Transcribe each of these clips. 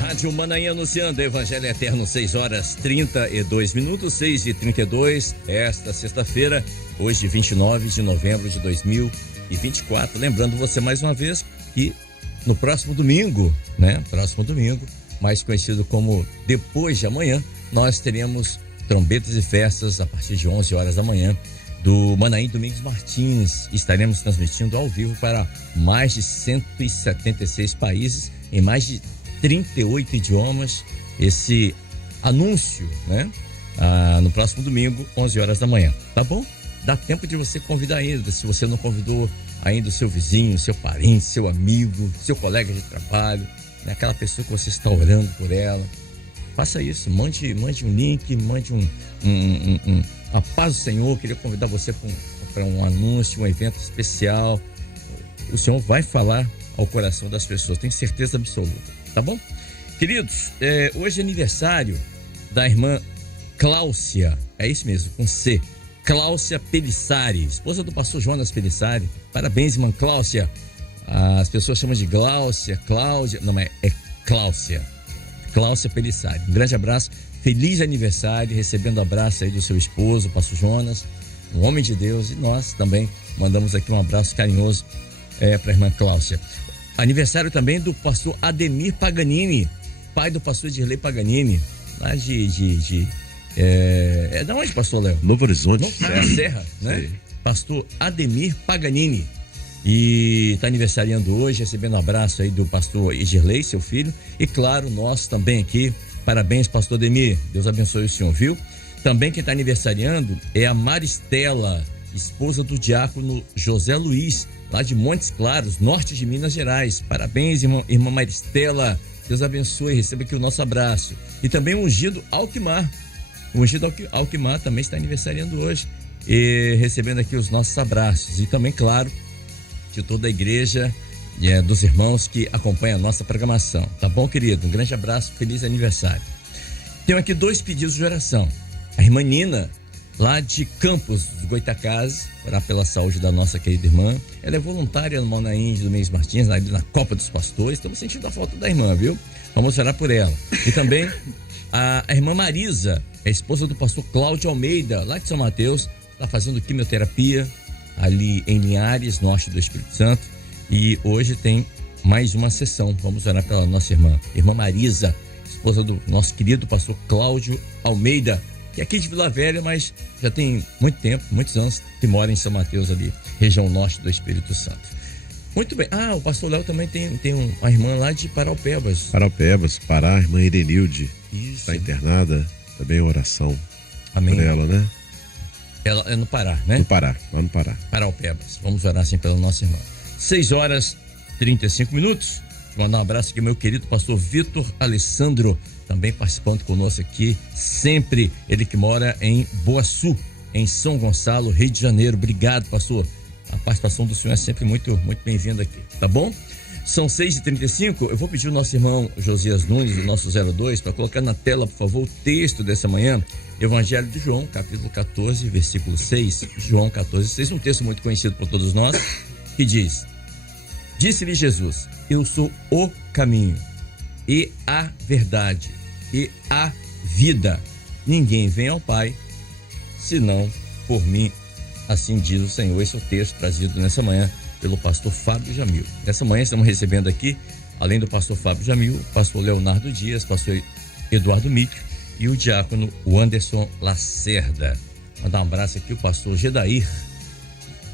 Rádio Manaim anunciando Evangelho Eterno, 6h32, 6h32, esta sexta-feira, hoje 29 de novembro de 2024. Lembrando você mais uma vez que no próximo domingo, mais conhecido como depois de amanhã, nós teremos trombetas e festas a partir de 11 horas da manhã do Manaim Domingos Martins. Estaremos transmitindo ao vivo para mais de 176 países, em mais de 38 idiomas, esse anúncio, no próximo domingo, 11 horas da manhã, tá bom? Dá tempo de você convidar ainda, se você não convidou ainda o seu vizinho, seu parente, seu amigo, seu colega de trabalho, aquela pessoa que você está orando por ela. Faça isso, mande um link, mande a paz do Senhor. Queria convidar você para um anúncio, um evento especial. O Senhor vai falar ao coração das pessoas, tenho certeza absoluta, tá bom? Queridos, hoje é aniversário da irmã Cláucia, é isso mesmo, com C, Cláucia Pelissari, esposa do pastor Jonas Pelissari. Parabéns, irmã Cláucia. As pessoas chamam de Gláucia, Cláudia, não, é Cláucia Pelissari. Um grande abraço, feliz aniversário, recebendo abraço aí do seu esposo, o pastor Jonas, um homem de Deus, e nós também mandamos aqui um abraço carinhoso para a irmã Cláucia. Aniversário também do pastor Ademir Paganini, pai do pastor Dirley Paganini, lá de onde, pastor Léo? Novo Horizonte. Serra, né? Sim. Pastor Ademir Paganini. E está aniversariando hoje, recebendo um abraço aí do pastor Dirley, seu filho. E claro, nós também aqui. Parabéns, pastor Ademir. Deus abençoe o senhor, viu? Também quem está aniversariando é a Maristela, esposa do diácono José Luiz, lá de Montes Claros, norte de Minas Gerais. Parabéns, irmã Maristela. Deus abençoe, receba aqui o nosso abraço. E também o ungido Alquimar. O ungido Alquimar também está aniversariando hoje, e recebendo aqui os nossos abraços. E também, claro, de toda a igreja e dos irmãos que acompanham a nossa programação. Tá bom, querido? Um grande abraço, feliz aniversário. Tenho aqui 2 pedidos de oração. A irmã Nina, lá de Campos dos Goitacazes, orar pela saúde da nossa querida irmã. Ela é voluntária no Manaim de Domingos Martins, na Copa dos Pastores. Estamos sentindo a falta da irmã, viu? Vamos orar por ela. E também a irmã Marisa, é esposa do pastor Cláudio Almeida, lá de São Mateus, está fazendo quimioterapia ali em Linhares, norte do Espírito Santo. E hoje tem mais uma sessão. Vamos orar pela nossa irmã Marisa, esposa do nosso querido pastor Cláudio Almeida, que é aqui de Vila Velha, mas já tem muito tempo, muitos anos, que mora em São Mateus ali, região norte do Espírito Santo. Muito bem. O pastor Léo também tem uma irmã lá de Paraupebas. Pará, a irmã Irenilde. Isso. Está internada, também oração. Amém. Por ela, né? Ela é no Pará, né? Vai no Pará. Paraupebas. Vamos orar assim pela nossa irmã. 6h35. Vou mandar um abraço aqui ao meu querido pastor Vitor Alessandro, também participando conosco aqui, sempre. Ele que mora em Boaçu, em São Gonçalo, Rio de Janeiro. Obrigado, pastor. A participação do senhor é sempre muito, muito bem-vinda aqui, tá bom? São 6h35. Eu vou pedir ao nosso irmão Josias Nunes, do nosso 02, para colocar na tela, por favor, o texto dessa manhã. Evangelho de João, capítulo 14, versículo 6. João 14, 6, um texto muito conhecido por todos nós, que diz: Disse-lhe Jesus: Eu sou o caminho e a verdade e a vida. Ninguém vem ao Pai senão por mim. Assim diz o Senhor. Esse é o texto trazido nessa manhã pelo pastor Fábio Jamil. Nessa manhã estamos recebendo aqui, além do pastor Fábio Jamil, o pastor Leonardo Dias, pastor Eduardo Mico e o diácono Anderson Lacerda. Mandar um abraço aqui ao pastor Gedair,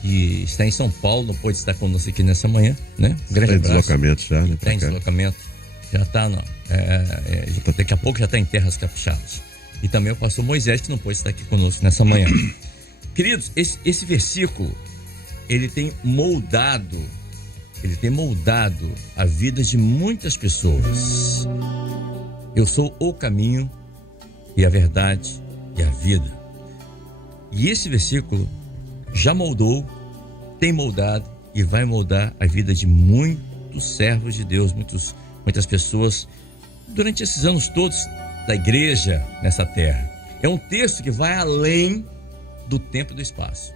que está em São Paulo, não pôde estar conosco aqui nessa manhã, né? Um grande abraço. Deslocamento já, né? Está em deslocamento. Já está, daqui a pouco já está em terras capixabas. E também o pastor Moisés, que não pôde estar aqui conosco nessa manhã. Queridos, esse versículo, ele tem moldado a vida de muitas pessoas. Eu sou o caminho e a verdade e a vida. E esse versículo já moldou, tem moldado e vai moldar a vida de muitos servos de Deus, muitas pessoas durante esses anos todos da igreja nessa terra. É um texto que vai além do tempo e do espaço.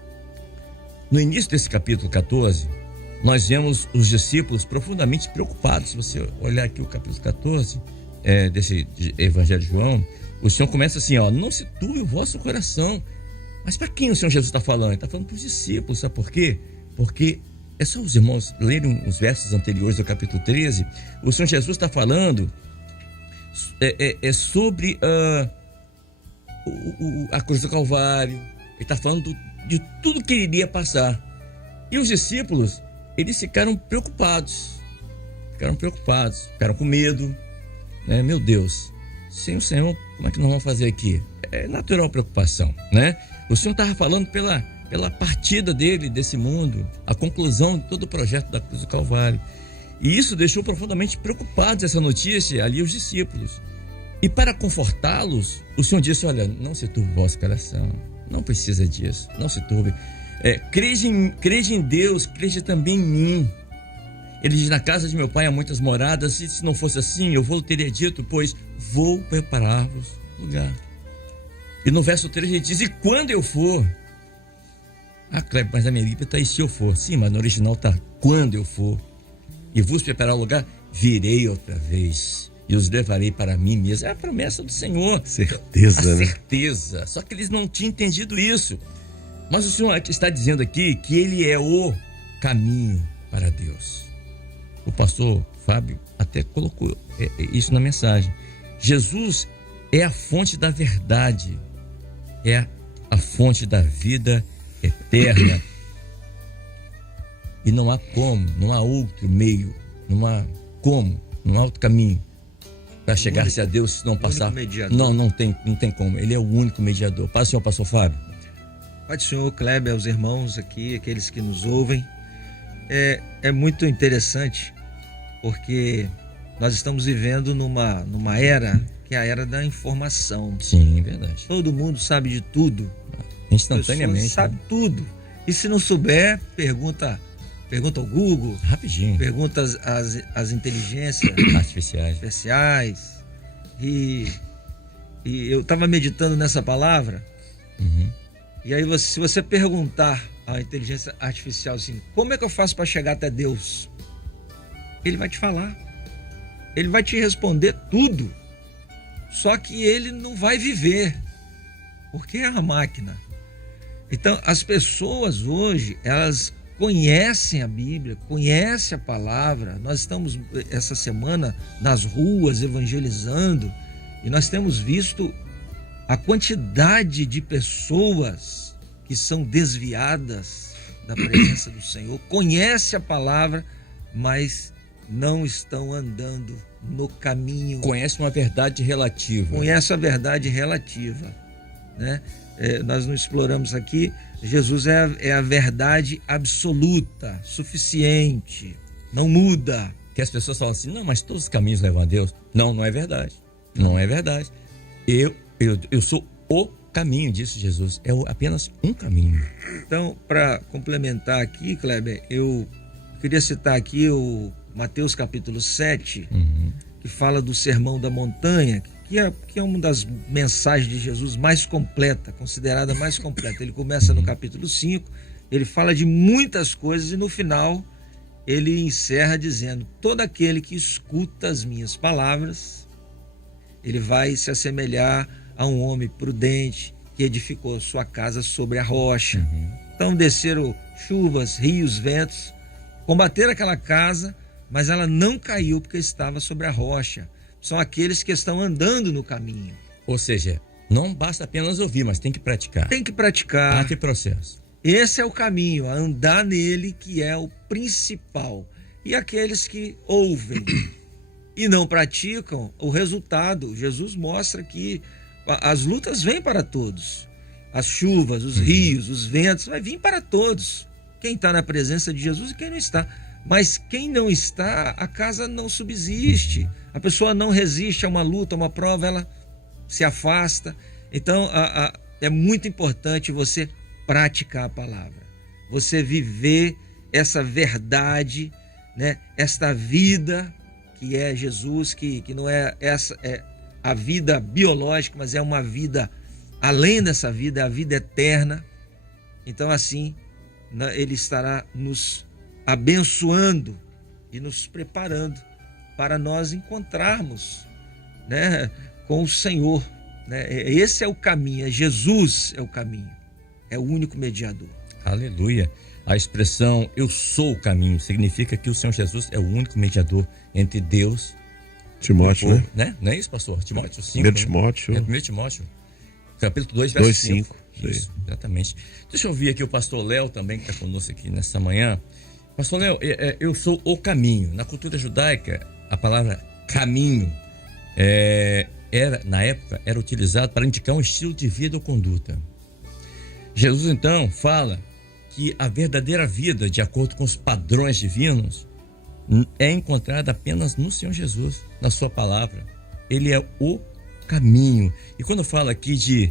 No início desse capítulo 14, nós vemos os discípulos profundamente preocupados. Se você olhar aqui o capítulo 14 desse Evangelho de João, o Senhor começa assim, ó: não se turbe o vosso coração. Mas para quem o Senhor Jesus está falando? Ele está falando para os discípulos, sabe por quê? Porque é só os irmãos lerem os versos anteriores do capítulo 13. O Senhor Jesus está falando sobre a cruz do Calvário. Ele está falando de tudo que ele iria passar. E os discípulos, eles ficaram preocupados, ficaram com medo, né? Meu Deus, sem o Senhor, como é que nós vamos fazer aqui? É natural preocupação, né? O Senhor estava falando pela partida dele desse mundo, a conclusão de todo o projeto da cruz do Calvário. E isso deixou profundamente preocupados, essa notícia, ali os discípulos. E para confortá-los, o Senhor disse: olha, não se turbe o vosso coração, não precisa disso, não se turbe. Crede em Deus, crede também em mim. Ele diz: na casa de meu pai há muitas moradas, e se não fosse assim, eu teria dito, pois vou preparar-vos lugar. E no verso 3 ele diz: e quando eu for? Kleber, mas a minha Bíblia está aí, se eu for. Sim, mas no original está: quando eu for e vos preparar o lugar, virei outra vez e os levarei para mim mesmo. É a promessa do Senhor. Certeza, né? Certeza. Só que eles não tinham entendido isso. Mas o Senhor está dizendo aqui que Ele é o caminho para Deus. O pastor Fábio até colocou isso na mensagem. Jesus é a fonte da verdade, é a fonte da vida eterna. E não há como, não há outro meio, não há outro caminho para chegar-se a Deus se não passar. Não tem como. Ele é o único mediador. Paz, senhor pastor Fábio. Pai do Senhor, Kleber, aos irmãos aqui, aqueles que nos ouvem. É muito interessante, porque nós estamos vivendo numa era que é a era da informação. Sim, é verdade. Todo mundo sabe de tudo. Instantaneamente. Sabe tudo. E se não souber, pergunta ao Google. Rapidinho. Pergunta às inteligências artificiais. E eu estava meditando nessa palavra. Uhum. E aí, se você perguntar à inteligência artificial assim: como é que eu faço para chegar até Deus? Ele vai te falar. Ele vai te responder tudo. Só que ele não vai viver, porque é uma máquina. Então, as pessoas hoje, elas conhecem a Bíblia, conhecem a palavra. Nós estamos, essa semana, nas ruas evangelizando, e nós temos visto a quantidade de pessoas que são desviadas da presença do Senhor, conhecem a palavra, mas não estão andando no caminho. Conhece uma verdade relativa. Conhece a verdade relativa, né? Nós não exploramos aqui. Jesus é a verdade absoluta, suficiente, não muda. Que as pessoas falam assim: não, mas todos os caminhos levam a Deus. Não é verdade. Não é verdade. Eu sou o caminho, disse Jesus. É apenas um caminho. Então, para complementar aqui, Kleber, eu queria citar aqui o Mateus capítulo 7, que fala do Sermão da Montanha, que é uma das mensagens de Jesus mais completa, considerada mais completa. Ele começa no capítulo 5, ele fala de muitas coisas e no final ele encerra dizendo: todo aquele que escuta as minhas palavras, ele vai se assemelhar a um homem prudente que edificou sua casa sobre a rocha. Então desceram chuvas, rios, ventos, combateram aquela casa, mas ela não caiu porque estava sobre a rocha. São aqueles que estão andando no caminho. Ou seja, não basta apenas ouvir, mas tem que praticar. Tem que praticar. Que processo. Esse é o caminho, a andar nele, que é o principal. E aqueles que ouvem e não praticam, o resultado, Jesus mostra que as lutas vêm para todos. As chuvas, os rios, os ventos, vai vir para todos. Quem está na presença de Jesus e quem não está. Mas quem não está, a casa não subsiste. A pessoa não resiste a uma luta, a uma prova, ela se afasta. Então, é muito importante você praticar a palavra. Você viver essa verdade, né? Esta vida que é Jesus, que não é essa a vida biológica, mas é uma vida além dessa vida, é a vida eterna. Então, assim, ele estará nos abençoando e nos preparando para nós encontrarmos, né, com o Senhor, né? Esse é o caminho, Jesus é o caminho, é o único mediador. Aleluia. A expressão "eu sou o caminho" significa que o Senhor Jesus é o único mediador entre Deus Timóteo, e o povo, né? Não é isso, pastor? Timóteo 5. 1 Timóteo. 1 Timóteo, capítulo 2, verso 5. 5. Isso, exatamente. Deixa eu ouvir aqui o pastor Léo também, que está conosco aqui nessa manhã. Pastor Léo, eu sou o caminho. Na cultura judaica, a palavra caminho na época era utilizado para indicar um estilo de vida ou conduta. Jesus então fala que a verdadeira vida, de acordo com os padrões divinos, é encontrada apenas no Senhor Jesus, na sua palavra. Ele é o caminho. E quando eu falo aqui de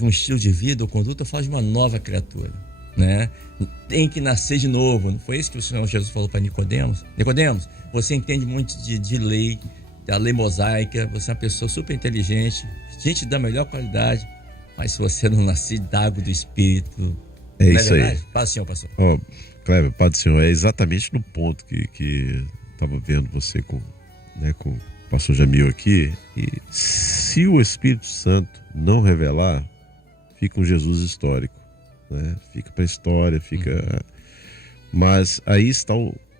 um estilo de vida ou conduta, eu falo de uma nova criatura, né? Tem que nascer de novo. Não foi isso que o Senhor Jesus falou para Nicodemos? Nicodemos, você entende muito de lei, da lei mosaica, você é uma pessoa super inteligente, gente da melhor qualidade, mas se você não nascer da água do Espírito... É isso aí. Paz, Senhor, pastor. Kleber, Paz do Senhor, é exatamente no ponto que estava vendo você com o pastor Jamil aqui. E se o Espírito Santo não revelar, fica um Jesus histórico, né? Fica para a história, fica... Mas aí está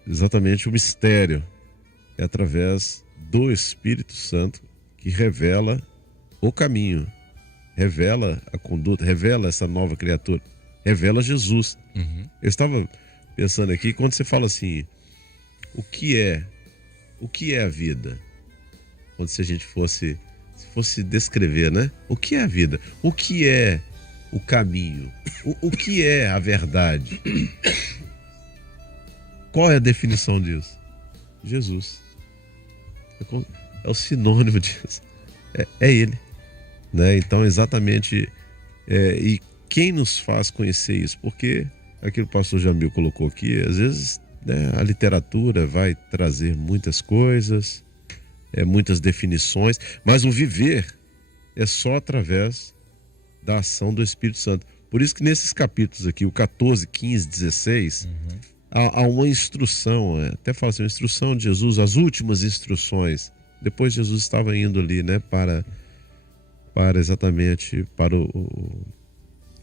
exatamente o mistério. É através do Espírito Santo que revela o caminho, revela a conduta, revela essa nova criatura, revela Jesus. Eu estava pensando aqui, quando você fala assim, o que é a vida? Quando se a gente fosse descrever, né? O que é a vida? O que é o caminho? O que é a verdade? Qual é a definição disso? Jesus. É o sinônimo disso. É ele, né? Então, exatamente. E quem nos faz conhecer isso? Porque aquilo que o pastor Jamil colocou aqui, às vezes, né, a literatura vai trazer muitas coisas, muitas definições, mas o viver é só através da ação do Espírito Santo. Por isso que nesses capítulos aqui, o 14, 15, 16, há uma instrução, até fala assim, uma instrução de Jesus, as últimas instruções. Depois Jesus estava indo ali, né, para exatamente para o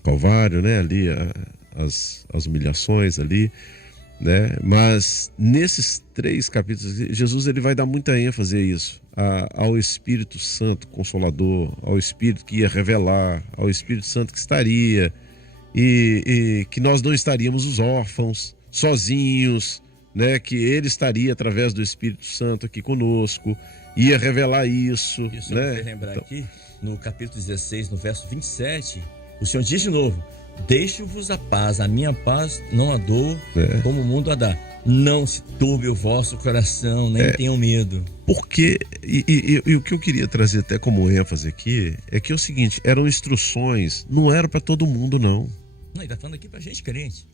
Calvário, né, ali as humilhações ali, né? Mas nesses 3 capítulos, Jesus ele vai dar muita ênfase a isso, ao Espírito Santo Consolador, ao Espírito que ia revelar, ao Espírito Santo que estaria e que nós não estaríamos os órfãos, sozinhos, né? Que ele estaria através do Espírito Santo aqui conosco, ia revelar isso, Isso né? eu vou lembrar aqui, no capítulo 16, no verso 27, o Senhor diz de novo: deixo-vos a paz, a minha paz não a dou como o mundo a dá. Não se turbe o vosso coração, nem tenham medo. Porque, e o que eu queria trazer até como ênfase aqui, é que é o seguinte, eram instruções, não era para todo mundo não. Não, ele está falando aqui para gente crente.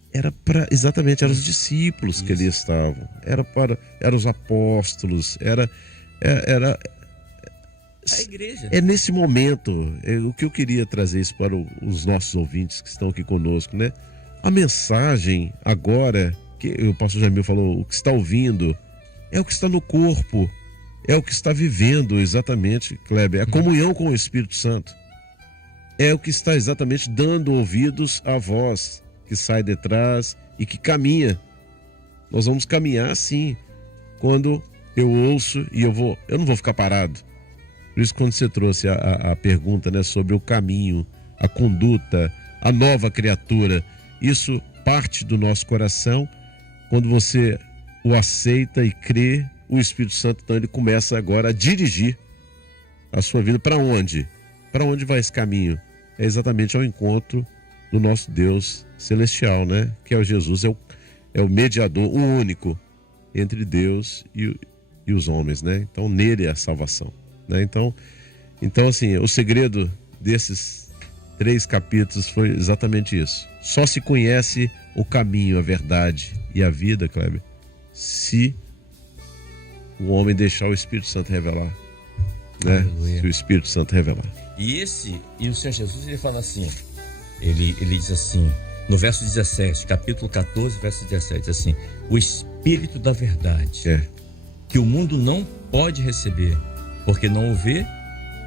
Exatamente, eram os discípulos que ali estavam, eram os apóstolos, era a igreja. É nesse momento, o que eu queria trazer isso para os nossos ouvintes que estão aqui conosco, né? A mensagem agora, que o pastor Jamil falou, o que está ouvindo, é o que está no corpo, é o que está vivendo exatamente, Kleber, é a comunhão com o Espírito Santo. É o que está exatamente dando ouvidos à voz que sai de trás e que caminha. Nós vamos caminhar assim, quando eu ouço e eu não vou ficar parado. Por isso, quando você trouxe a pergunta, né, sobre o caminho, a conduta, a nova criatura, isso parte do nosso coração. Quando você o aceita e crê, o Espírito Santo, então, ele começa agora a dirigir a sua vida. Para onde? Para onde vai esse caminho? É exatamente ao encontro do nosso Deus celestial, né? Que é o Jesus, é o mediador, o único entre Deus e os homens, né? Então, nele é a salvação. Né? Então, assim, o segredo desses 3 capítulos foi exatamente isso. Só se conhece o caminho, a verdade e a vida, Kleber, se o homem deixar o Espírito Santo revelar, né? Se o Espírito Santo revelar. E o Senhor Jesus, ele fala assim, ele diz assim: no verso 17, capítulo 14, verso 17, assim: o Espírito da verdade, que o mundo não pode receber, porque não o vê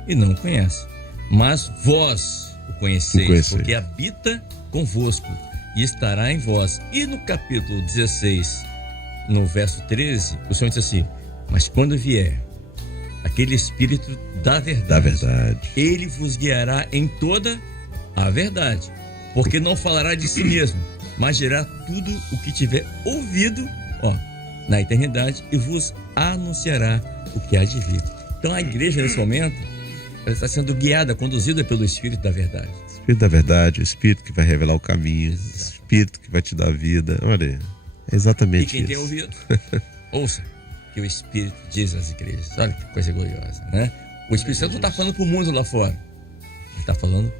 e não o conhece. Mas vós o conheceis, porque habita convosco e estará em vós. E no capítulo 16, no verso 13, o Senhor diz assim: mas quando vier aquele Espírito da verdade, ele vos guiará em toda a verdade, porque não falará de si mesmo, mas dirá tudo o que tiver ouvido, na eternidade, e vos anunciará o que há de vir. Então a igreja nesse momento, ela está sendo guiada, conduzida pelo Espírito da verdade. Espírito da verdade, o Espírito que vai revelar o caminho, o Espírito que vai te dar vida. Olha, é exatamente isso. E quem tem ouvido, ouça que o Espírito diz às igrejas. Olha que coisa gloriosa, né? O Espírito Santo não está falando para o mundo lá fora. Ele está falando...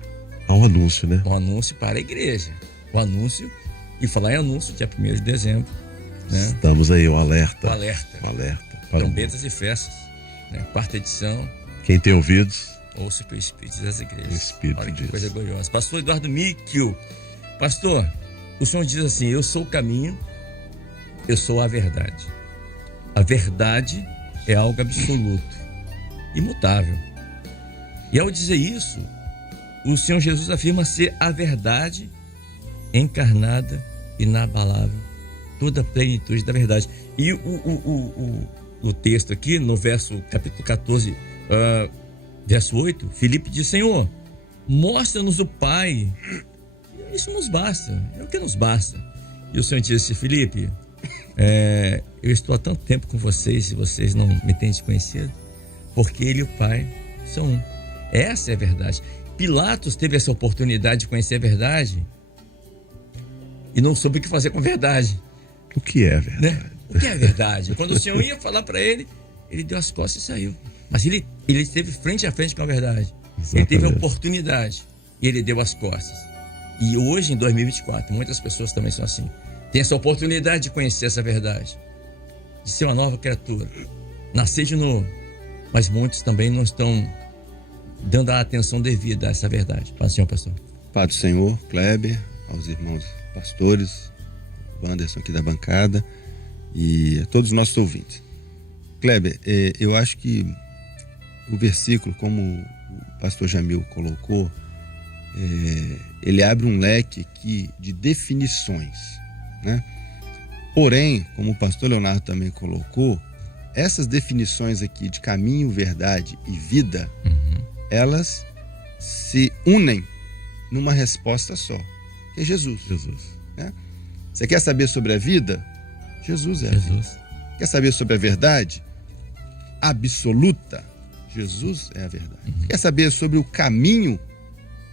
há um anúncio, né? Um anúncio para a igreja. O anúncio, e falar em anúncio, dia 1º de dezembro. Né? Estamos aí, o alerta. O alerta. O alerta. Trombetas e festas. Né? 4ª edição. Quem tem ouvidos, ouça o que o Espírito das igrejas. O Espírito olha que diz. Coisa gloriosa. Pastor Eduardo Míquel. Pastor, o Senhor diz assim: eu sou o caminho, eu sou a verdade. A verdade é algo absoluto, imutável. E ao dizer isso, o Senhor Jesus afirma ser a verdade encarnada, inabalável, toda a plenitude da verdade. E o texto aqui, no capítulo 14, verso 8, Filipe diz: Senhor, mostra-nos o Pai. Isso nos basta, é o que nos basta. E o Senhor disse: Filipe, eu estou há tanto tempo com vocês e vocês não me têm desconhecido, porque Ele e o Pai são um. Essa é a verdade. Pilatos teve essa oportunidade de conhecer a verdade e não soube o que fazer com a verdade. O que é a verdade? Né? O que é a verdade? Quando o Senhor ia falar para ele, ele deu as costas e saiu. Mas ele esteve frente a frente com a verdade. Exatamente. Ele teve a oportunidade e ele deu as costas. E hoje, em 2024, muitas pessoas também são assim. Tem essa oportunidade de conhecer essa verdade, de ser uma nova criatura, nascer de novo. Mas muitos também não estão dando a atenção devida a essa verdade. Paz do Senhor, pastor. Paz do Senhor, Kleber, aos irmãos pastores, o Anderson aqui da bancada e a todos os nossos ouvintes. Kleber, eu acho que o versículo, como o pastor Jamil colocou, ele abre um leque aqui de definições, né? Porém, como o pastor Leonardo também colocou, essas definições aqui de caminho, verdade e vida, elas se unem numa resposta só, que é Jesus. Né? Você quer saber sobre a vida? Jesus é a vida. Quer saber sobre a verdade absoluta? Jesus é a verdade. Quer saber sobre o caminho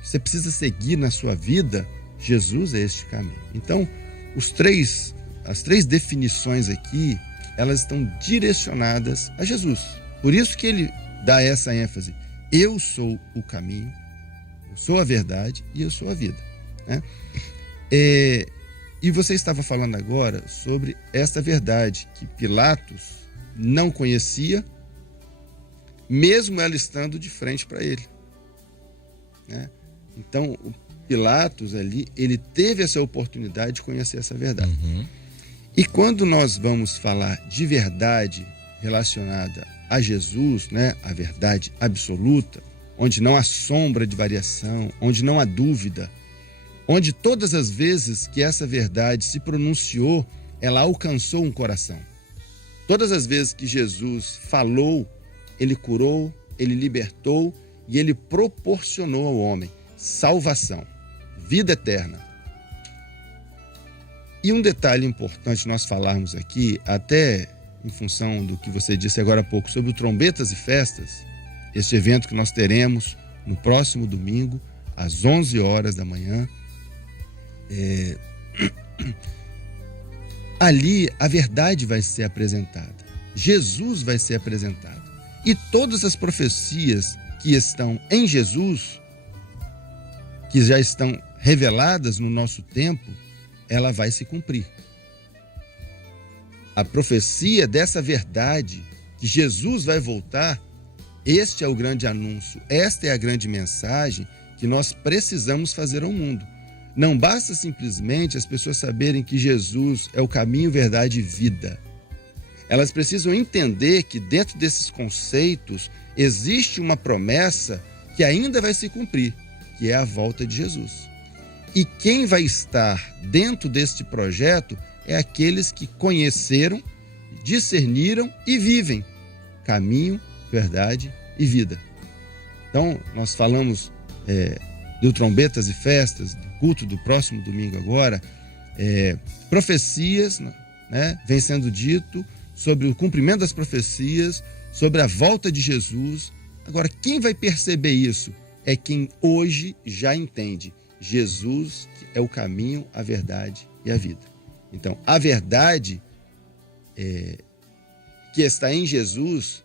que você precisa seguir na sua vida? Jesus é este caminho. Então, as três definições aqui, elas estão direcionadas a Jesus. Por isso que ele dá essa ênfase. Eu sou o caminho, eu sou a verdade e eu sou a vida. Né? E você estava falando agora sobre essa verdade que Pilatos não conhecia, mesmo ela estando de frente para ele. Né? Então, o Pilatos ali, ele teve essa oportunidade de conhecer essa verdade. E quando nós vamos falar de verdade relacionada a Jesus, né, a verdade absoluta, onde não há sombra de variação, onde não há dúvida, onde todas as vezes que essa verdade se pronunciou, ela alcançou um coração. Todas as vezes que Jesus falou, ele curou, ele libertou e ele proporcionou ao homem salvação, vida eterna. E um detalhe importante nós falarmos aqui, até em função do que você disse agora há pouco, sobre o Trombetas e Festas, este evento que nós teremos no próximo domingo, às 11 horas da manhã. Ali a verdade vai ser apresentada, Jesus vai ser apresentado. E todas as profecias que estão em Jesus, que já estão reveladas no nosso tempo, ela vai se cumprir. A profecia dessa verdade, que Jesus vai voltar, este é o grande anúncio, esta é a grande mensagem que nós precisamos fazer ao mundo. Não basta simplesmente as pessoas saberem que Jesus é o caminho, verdade e vida. Elas precisam entender que dentro desses conceitos existe uma promessa que ainda vai se cumprir, que é a volta de Jesus. E quem vai estar dentro deste projeto é aqueles que conheceram, discerniram e vivem caminho, verdade e vida. Então, nós falamos do Trombetas e Festas, do culto do próximo domingo agora, profecias, né, vem sendo dito sobre o cumprimento das profecias, sobre a volta de Jesus. Agora, quem vai perceber isso é quem hoje já entende. Jesus é o caminho, a verdade e a vida. Então, a verdade que está em Jesus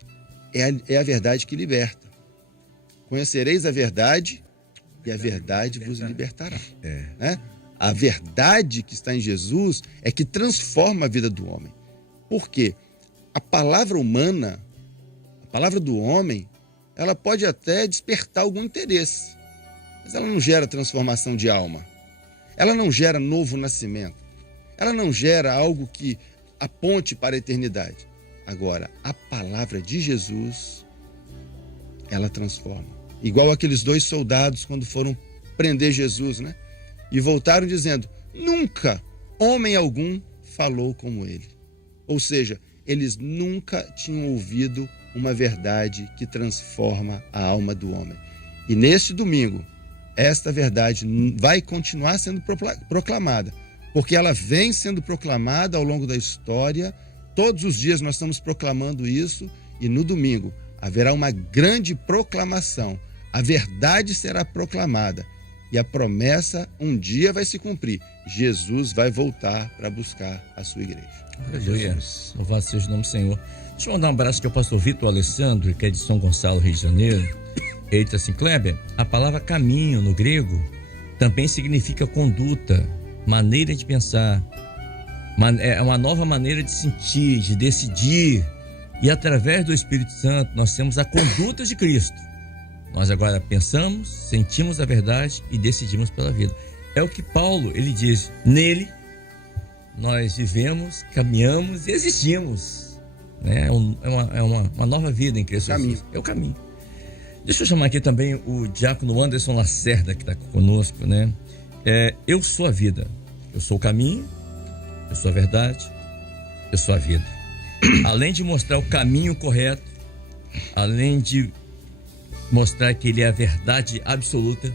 é a verdade que liberta. Conhecereis a verdade e a verdade vos libertará. Né? A verdade que está em Jesus é que transforma a vida do homem. Por quê? A palavra humana, a palavra do homem, ela pode até despertar algum interesse, mas ela não gera transformação de alma. Ela não gera novo nascimento. Ela não gera algo que aponte para a eternidade. Agora, a palavra de Jesus, ela transforma. Igual aqueles 2 soldados quando foram prender Jesus, né? E voltaram dizendo, nunca homem algum falou como ele. Ou seja, eles nunca tinham ouvido uma verdade que transforma a alma do homem. E neste domingo, esta verdade vai continuar sendo proclamada, porque ela vem sendo proclamada ao longo da história. Todos os dias nós estamos proclamando isso, e no domingo haverá uma grande proclamação. A verdade será proclamada e a promessa um dia vai se cumprir. Jesus vai voltar para buscar a sua igreja. Aleluia. Louvado seja o nome do Senhor. Deixa eu mandar um abraço aqui ao pastor Vitor Alessandro, que é de São Gonçalo, Rio de Janeiro. Ele diz assim, Kleber, a palavra caminho no grego também significa conduta, maneira de pensar. É uma nova maneira de sentir, de decidir. E através do Espírito Santo nós temos a conduta de Cristo. Nós agora pensamos, sentimos a verdade e decidimos pela vida. É o que Paulo, ele diz, nele nós vivemos, caminhamos e existimos. Né? É uma nova vida em Cristo Jesus. É o caminho. Deixa eu chamar aqui também o diácono Anderson Lacerda, que está conosco, né? Eu sou a vida, eu sou o caminho, eu sou a verdade, eu sou a vida. Além de mostrar o caminho correto, além de mostrar que ele é a verdade absoluta,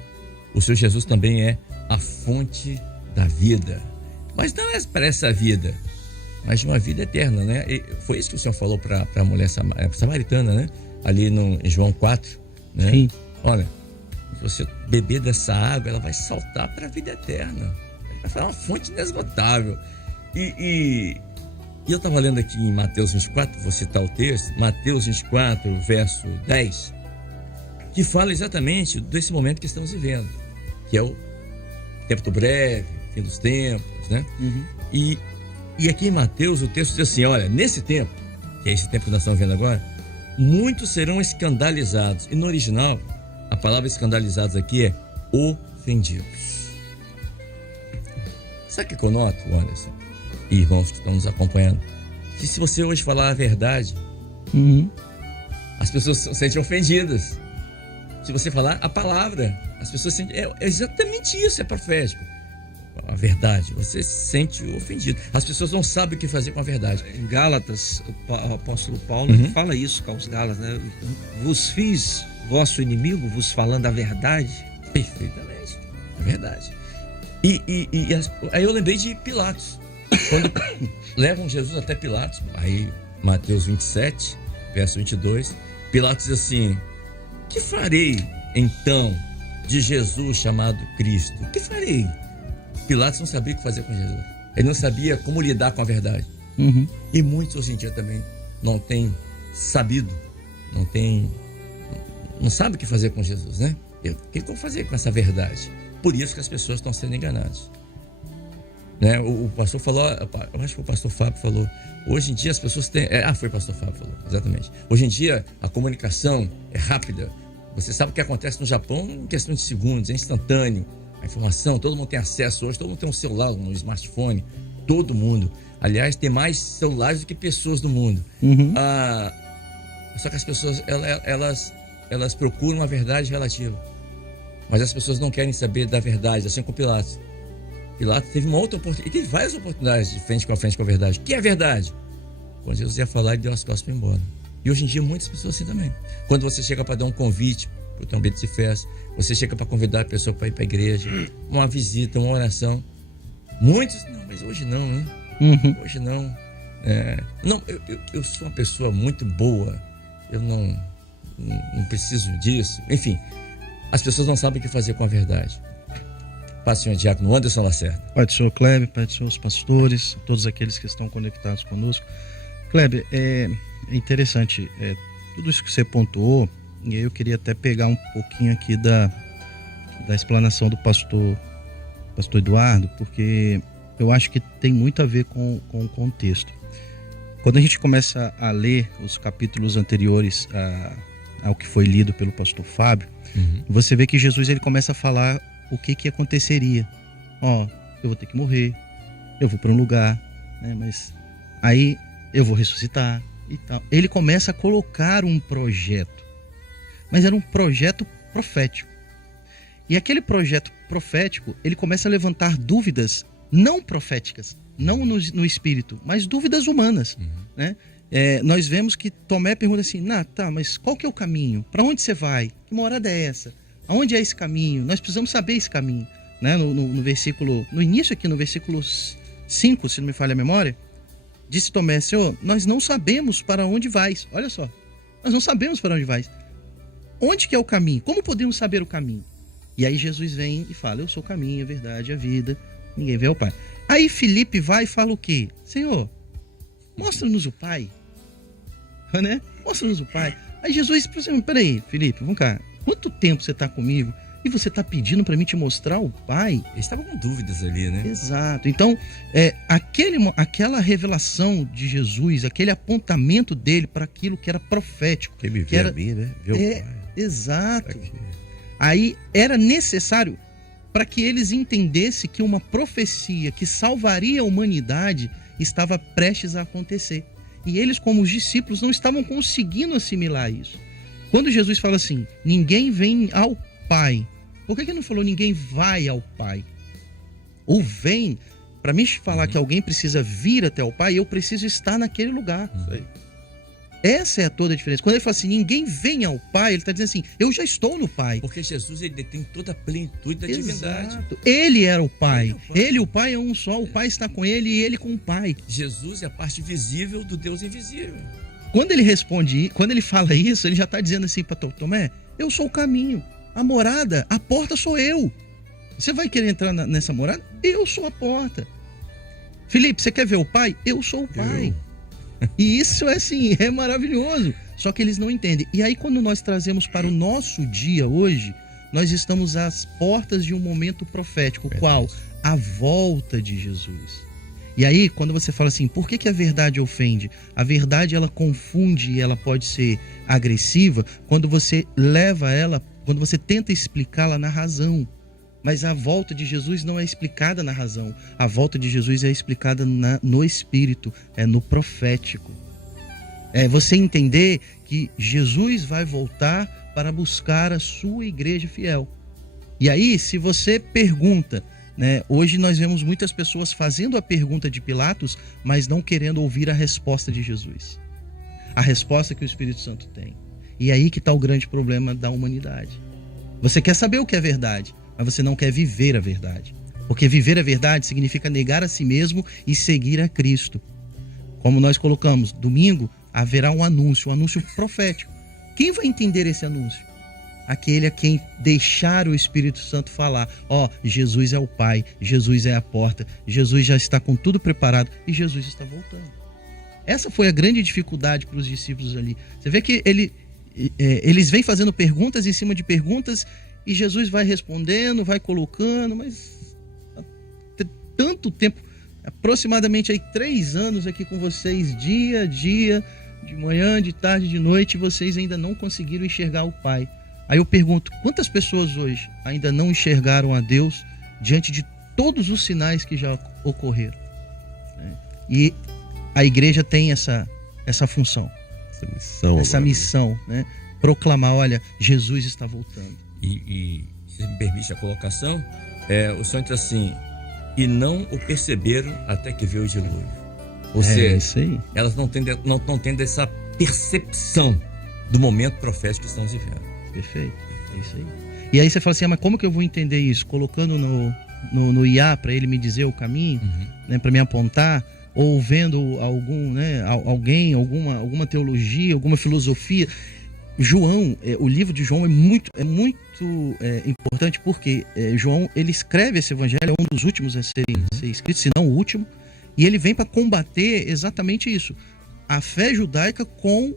o Senhor Jesus também é a fonte da vida. Mas não é para essa vida, mas de uma vida eterna, né? E foi isso que o Senhor falou para a mulher samaritana, né? Ali em João 4, né? Sim. Olha, se você beber dessa água, ela vai saltar para a vida eterna. Vai ser uma fonte inesgotável. E eu estava lendo aqui em Mateus 24, vou citar o texto, Mateus 24, verso 10, que fala exatamente desse momento que estamos vivendo, que é o tempo do breve, fim dos tempos, né? Uhum. E aqui em Mateus o texto diz assim, olha, nesse tempo, que é esse tempo que nós estamos vendo agora, muitos serão escandalizados. E no original, a palavra escandalizados aqui é ofendidos. Sabe o que eu noto, Anderson e irmãos que estão nos acompanhando? Que se você hoje falar a verdade, as pessoas se sentem ofendidas. Se você falar a palavra, as pessoas sentem... É exatamente isso, é profético. A verdade, você se sente ofendido. As pessoas não sabem o que fazer com a verdade. Em Gálatas, o apóstolo Paulo fala isso com os Gálatas, né? Vos fiz vosso inimigo, vos falando a verdade. Perfeitamente, a verdade. Aí eu lembrei de Pilatos. Quando levam Jesus até Pilatos, aí Mateus 27, verso 22, Pilatos diz assim, que farei então de Jesus chamado Cristo? O que farei? Pilatos não sabia o que fazer com Jesus. Ele não sabia como lidar com a verdade. E muitos hoje em dia também não têm sabido, não sabem o que fazer com Jesus, né? O que eu vou fazer com essa verdade? Por isso que as pessoas estão sendo enganadas. Né? O pastor falou, eu acho que o pastor Fábio falou, hoje em dia as pessoas têm... foi o pastor Fábio que falou, exatamente. Hoje em dia a comunicação é rápida. Você sabe o que acontece no Japão em questão de segundos, é instantâneo. A informação, todo mundo tem acesso hoje, todo mundo tem um celular, um smartphone, todo mundo. Aliás, tem mais celulares do que pessoas no mundo. Só que as pessoas, elas procuram uma verdade relativa. Mas as pessoas não querem saber da verdade, assim como Pilatos. Pilatos teve uma outra oportunidade, ele teve várias oportunidades de frente com a verdade. O que é a verdade? Quando Jesus ia falar, ele deu as costas para ir embora. E hoje em dia, muitas pessoas assim também. Quando você chega para dar um convite para o ambiente de festa, você chega para convidar a pessoa para ir para a igreja, uma visita, uma oração. Muitos, não, mas hoje não, né? Hoje não. Não, eu sou uma pessoa muito boa, eu não preciso disso. Enfim, as pessoas não sabem o que fazer com a verdade. Paz, senhor Diácono Anderson Lacerda. Pai do senhor Kleber, pai dos seus pastores, todos aqueles que estão conectados conosco. Kleber, é interessante tudo isso que você pontuou, e aí eu queria até pegar um pouquinho aqui da explanação do pastor Eduardo, porque eu acho que tem muito a ver com o contexto. Quando a gente começa a ler os capítulos anteriores ao que foi lido pelo pastor Fábio, você vê que Jesus ele começa a falar o que aconteceria. Eu vou ter que morrer, eu vou para um lugar, né, mas aí eu vou ressuscitar e tal. Ele começa a colocar um projeto, mas era um projeto profético. E aquele projeto profético, ele começa a levantar dúvidas não proféticas, não no espírito, mas dúvidas humanas, né? Nós vemos que Tomé pergunta assim, mas qual que é o caminho? Para onde você vai? Que morada é essa? Aonde é esse caminho? Nós precisamos saber esse caminho, né? No versículo, no início aqui, no versículo 5, se não me falha a memória, disse Tomé, Senhor, nós não sabemos para onde vais. Olha só, nós não sabemos para onde vais. Onde que é o caminho? Como podemos saber o caminho? E aí Jesus vem e fala, eu sou o caminho, a verdade, a vida, ninguém vê o Pai. Aí Filipe vai e fala o quê? Senhor, mostra-nos o Pai, né? Mostra-nos o Pai. Aí Jesus disse, peraí, Filipe, vamos cá, quanto tempo você está comigo e você está pedindo para mim te mostrar o Pai? Eles estavam com dúvidas ali, né? Exato. Então, aquela revelação de Jesus, aquele apontamento dele para aquilo que era profético. Quem me vê a mim, né? Vê o Pai. Exato. Aí era necessário para que eles entendessem que uma profecia que salvaria a humanidade estava prestes a acontecer. E eles, como os discípulos, não estavam conseguindo assimilar isso. Quando Jesus fala assim, ninguém vem ao Pai, por que ele não falou ninguém vai ao Pai? Ou vem, para mim falar que alguém precisa vir até o Pai, eu preciso estar naquele lugar. Essa é toda a diferença. Quando ele fala assim, ninguém vem ao Pai, ele está dizendo assim, eu já estou no Pai. Porque Jesus ele detém toda a plenitude da divindade. Ele era o Pai. Ele e o Pai é um só. O Pai está com ele e ele com o Pai. Jesus é a parte visível do Deus invisível. Quando ele responde, quando ele fala isso, ele já está dizendo assim para Tomé, eu sou o caminho, a morada, a porta sou eu. Você vai querer entrar nessa morada? Eu sou a porta. Filipe, você quer ver o Pai? Eu sou o Pai. E isso é maravilhoso. Só que eles não entendem. E aí quando nós trazemos para o nosso dia hoje, nós estamos às portas de um momento profético. Qual? A volta de Jesus. E aí quando você fala assim, por que a verdade ofende? A verdade ela confunde e ela pode ser agressiva quando você leva ela, quando você tenta explicá-la na razão. Mas a volta de Jesus não é explicada na razão. A volta de Jesus é explicada no Espírito, no profético. É você entender que Jesus vai voltar para buscar a sua igreja fiel. E aí, se você pergunta, né, hoje nós vemos muitas pessoas fazendo a pergunta de Pilatos, mas não querendo ouvir a resposta de Jesus. A resposta que o Espírito Santo tem. E aí que está o grande problema da humanidade. Você quer saber o que é verdade, mas você não quer viver a verdade. Porque viver a verdade significa negar a si mesmo e seguir a Cristo. Como nós colocamos, domingo haverá um anúncio profético. Quem vai entender esse anúncio? Aquele a quem deixar o Espírito Santo falar. Jesus é o Pai, Jesus é a porta, Jesus já está com tudo preparado e Jesus está voltando. Essa foi a grande dificuldade para os discípulos ali. Você vê que eles vêm fazendo perguntas em cima de perguntas e Jesus vai respondendo, vai colocando, mas há tanto tempo, aproximadamente aí 3 anos aqui com vocês, dia a dia, de manhã, de tarde, de noite, vocês ainda não conseguiram enxergar o Pai. Aí eu pergunto, quantas pessoas hoje ainda não enxergaram a Deus diante de todos os sinais que já ocorreram, né? E a igreja tem essa função, essa missão, né? Proclamar, olha, Jesus está voltando. E se me permite a colocação, o Senhor diz assim: e não o perceberam até que veio o dilúvio. Ou seja, isso aí. elas não têm essa percepção do momento profético que estamos vivendo. Perfeito, é isso aí. E aí você fala assim, mas como que eu vou entender isso? Colocando no IA para ele me dizer o caminho, né, para me apontar, ou vendo alguém, alguma teologia, alguma filosofia. João, o livro de João é muito importante, porque João, ele escreve esse evangelho, é um dos últimos a ser escrito, se não o último, e ele vem para combater exatamente isso, a fé judaica com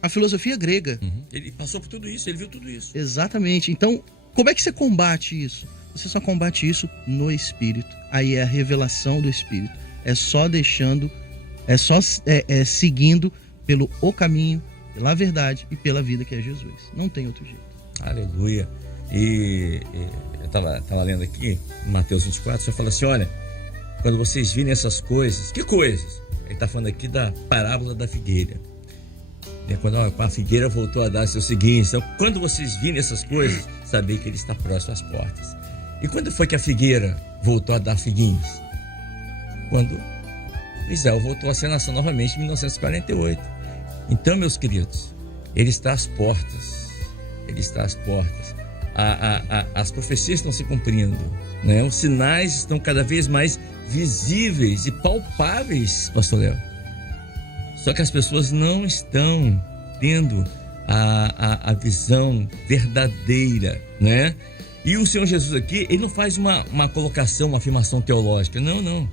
a filosofia grega. Ele passou por tudo isso, ele viu tudo isso. Exatamente. Então, como é que você combate isso? Você só combate isso no Espírito. Aí é a revelação do Espírito. É só deixando, seguindo pelo o caminho, pela verdade e pela vida que é Jesus. Não tem outro jeito. Aleluia. E eu estava lendo aqui, Mateus 24, só fala assim, olha, quando vocês virem essas coisas, que coisas? Ele está falando aqui da parábola da figueira. Quando a figueira voltou a dar seus seguintes. Então, quando vocês virem essas coisas, sabei que ele está próximo às portas. E quando foi que a figueira voltou a dar figuinhos? Quando Israel voltou a ser nação novamente em 1948. Então, meus queridos, ele está às portas. Ele está às portas. As profecias estão se cumprindo, né? Os sinais estão cada vez mais visíveis e palpáveis, pastor Léo. Só que as pessoas não estão tendo a visão verdadeira, né? E o Senhor Jesus aqui, ele não faz uma colocação, uma afirmação teológica, não.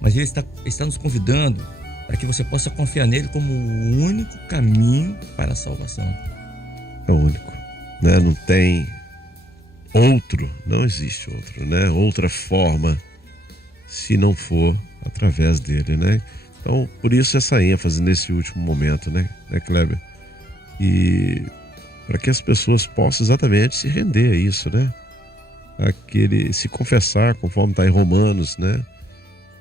Mas ele está nos convidando para que você possa confiar nele como o único caminho para a salvação. É o único, né? Não tem outro, não existe outro, né? Outra forma, se não for através dele, né? Então, por isso essa ênfase nesse último momento, né Kleber? E para que as pessoas possam exatamente se render a isso, né? Se confessar, conforme está em Romanos, né?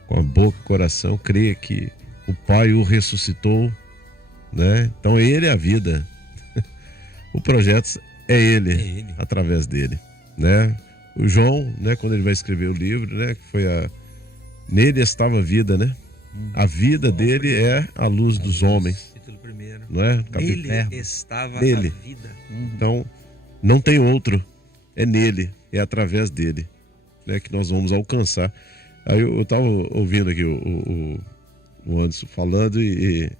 Com a boca e o coração, crer que o Pai o ressuscitou, né? Então ele é a vida. O projeto é ele, através dele, né? O João, né, quando ele vai escrever o livro, né, que foi nele estava a vida, né? A vida dele é a luz dos homens. Título primeiro. Não é? Nele estava nele. a vida. Então, não tem outro. É nele, é através dele, né, que nós vamos alcançar. Aí eu estava ouvindo aqui o Anderson falando e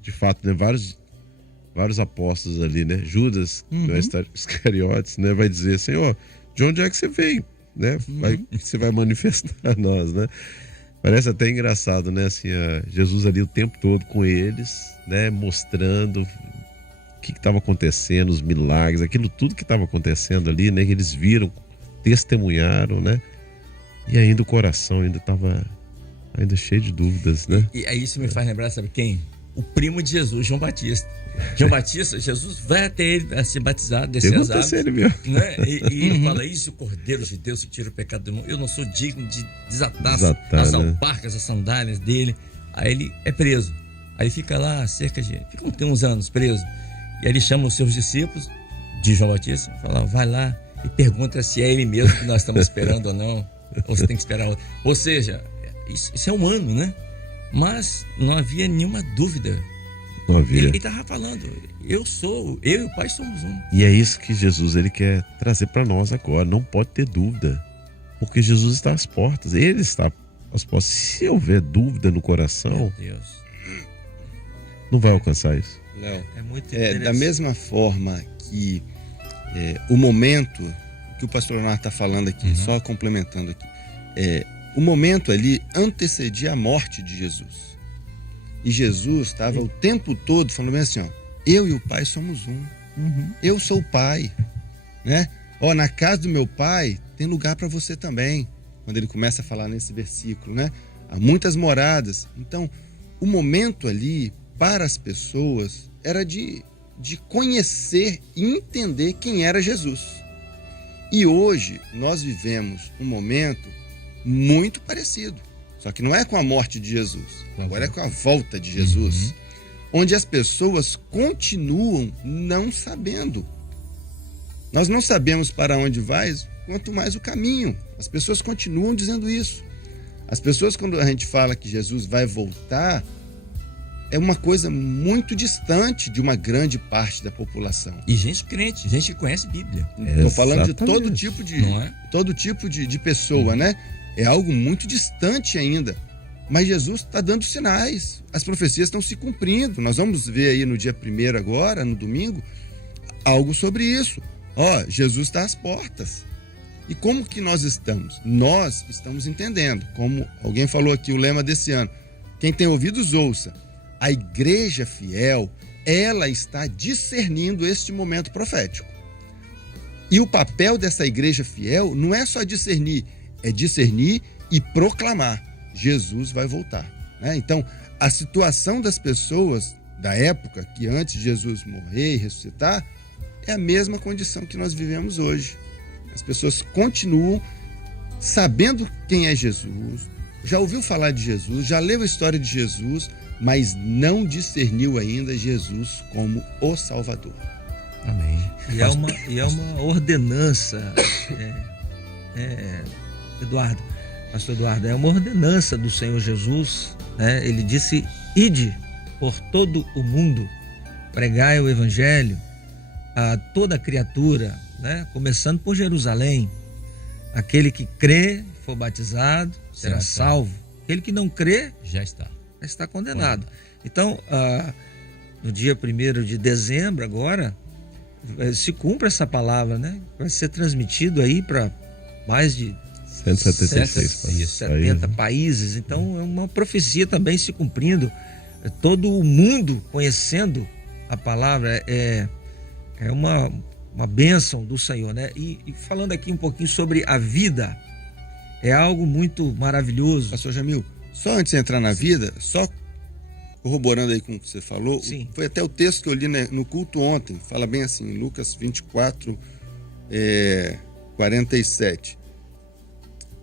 de fato, né, vários apóstolos ali, né? Judas, Iscariotes, né, vai dizer, Senhor, de onde é que você veio? Né? Você vai manifestar a nós, né? Parece até engraçado, né? Assim, Jesus ali o tempo todo com eles, né? Mostrando o que estava acontecendo, os milagres, aquilo tudo que estava acontecendo ali, né? Que eles viram, testemunharam, né? E ainda o coração ainda estava cheio de dúvidas, né? E aí isso me faz lembrar, sabe quem? O primo de Jesus, João Batista. João Batista, Jesus vai até ele a ser batizado, descer as águas, ele mesmo. Né? E ele fala, isso, o Cordeiro de Deus que tira o pecado do mundo. Eu não sou digno de desatar as alparcas, as sandálias dele. Aí ele é preso. Aí fica lá fica uns anos preso. E aí ele chama os seus discípulos, de João Batista, fala, vai lá e pergunta se é ele mesmo que nós estamos esperando ou não. Ou você tem que esperar outro. Ou seja, isso é humano, né? Mas não havia nenhuma dúvida. Não havia. Ele estava falando, eu e o Pai somos um. E é isso que Jesus ele quer trazer para nós agora. Não pode ter dúvida, porque Jesus está às portas. Ele está às portas. Se houver dúvida no coração, meu Deus, não vai alcançar isso. Léo, É muito da interessante. mesma forma que o momento que o pastor Leonardo está falando aqui, só complementando aqui, o momento ali antecedia a morte de Jesus. E Jesus estava o tempo todo falando bem assim, ó, eu e o Pai somos um. Eu sou o Pai, né? Ó, na casa do meu Pai tem lugar para você também. Quando ele começa a falar nesse versículo, né? Há muitas moradas. Então, o momento ali para as pessoas era de conhecer e entender quem era Jesus. E hoje nós vivemos um momento muito parecido, só que não é com a morte de Jesus, agora é com a volta de Jesus, onde as pessoas continuam não sabendo. Nós não sabemos para onde vai, quanto mais o caminho. As pessoas continuam dizendo isso. As pessoas, quando a gente fala que Jesus vai voltar, é uma coisa muito distante de uma grande parte da população. E gente crente, gente que conhece Bíblia. Estou falando de todo Exatamente. tipo de, Não é? todo tipo de pessoa, né? É algo muito distante ainda. Mas Jesus está dando sinais. As profecias estão se cumprindo. Nós vamos ver aí no dia 1º agora, no domingo, algo sobre isso. Ó, Jesus está às portas. E como que nós estamos? Nós estamos entendendo. Como alguém falou aqui, o lema desse ano. Quem tem ouvidos, ouça. A igreja fiel, ela está discernindo este momento profético. E o papel dessa igreja fiel não é só discernir, é discernir e proclamar. Jesus vai voltar, né? Então, a situação das pessoas da época, que antes de Jesus morrer e ressuscitar, é a mesma condição que nós vivemos hoje. As pessoas continuam sabendo quem é Jesus, já ouviu falar de Jesus, já leu a história de Jesus, mas não discerniu ainda Jesus como o Salvador. Amém. E é uma ordenança, Pastor Eduardo, é uma ordenança do Senhor Jesus, né? Ele disse: ide por todo o mundo, pregai o evangelho a toda criatura, né? Começando por Jerusalém. Aquele que crê, for batizado, será Certo. salvo. Aquele que não crê, Já está. está condenado. Então, no dia 1º de dezembro agora, se cumpre essa palavra, né? Vai ser transmitido aí para mais de 176 70 países. Então, é uma profecia também se cumprindo. Todo o mundo conhecendo a palavra é uma bênção do Senhor, né? E falando aqui um pouquinho sobre a vida, é algo muito maravilhoso. Pastor Jamil, só antes de entrar na vida, só corroborando aí com o que você falou, Sim. foi até o texto que eu li no culto ontem, fala bem assim, Lucas 24, 47.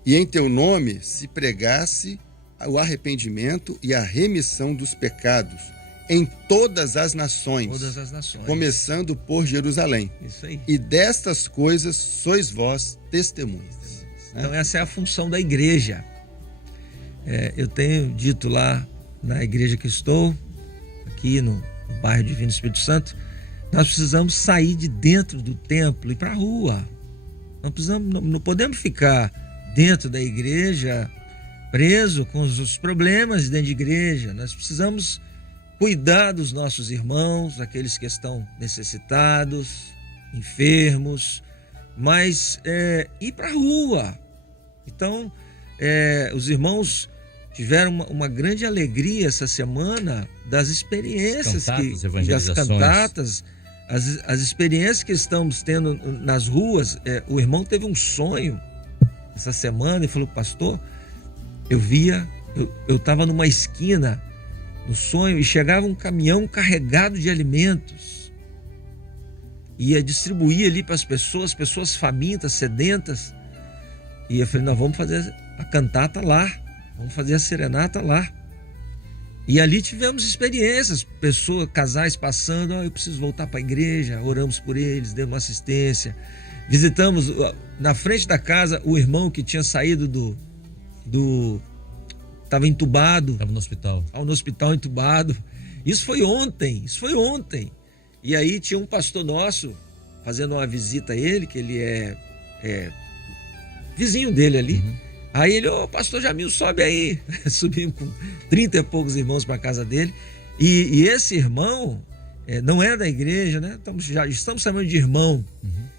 E em teu nome se pregasse o arrependimento e a remissão dos pecados em todas as nações, Todas as nações. começando por Jerusalém. Isso aí. E destas coisas sois vós testemunhas. Então essa é a função da igreja. Eu tenho dito lá na igreja que estou, aqui no bairro Divino Espírito Santo, nós precisamos sair de dentro do templo e ir para a rua. Não podemos ficar dentro da igreja preso com os problemas dentro de igreja. Nós precisamos cuidar dos nossos irmãos, aqueles que estão necessitados, enfermos, mas ir para a rua. Então, os irmãos tiveram uma grande alegria essa semana das experiências, Cantatas, das evangelizações. cantatas, as experiências que estamos tendo nas ruas. O irmão teve um sonho essa semana e falou: pastor, eu estava numa esquina no sonho e chegava um caminhão carregado de alimentos, ia distribuir ali para as pessoas famintas, sedentas. E eu falei: nós vamos fazer a cantata lá, vamos fazer a serenata lá. E ali tivemos experiências, casais passando: eu preciso voltar para a igreja. Oramos por eles, demos assistência. Visitamos na frente da casa o irmão que tinha saído estava entubado. Estava no hospital. Entubado. Isso foi ontem. E aí tinha um pastor nosso fazendo uma visita a ele, que ele é vizinho dele ali. Uhum. Aí ele: pastor Jamil, sobe aí. Subimos com 30 e poucos irmãos para a casa dele. E esse irmão não é da igreja, né? Já estamos chamando de irmão. Uhum.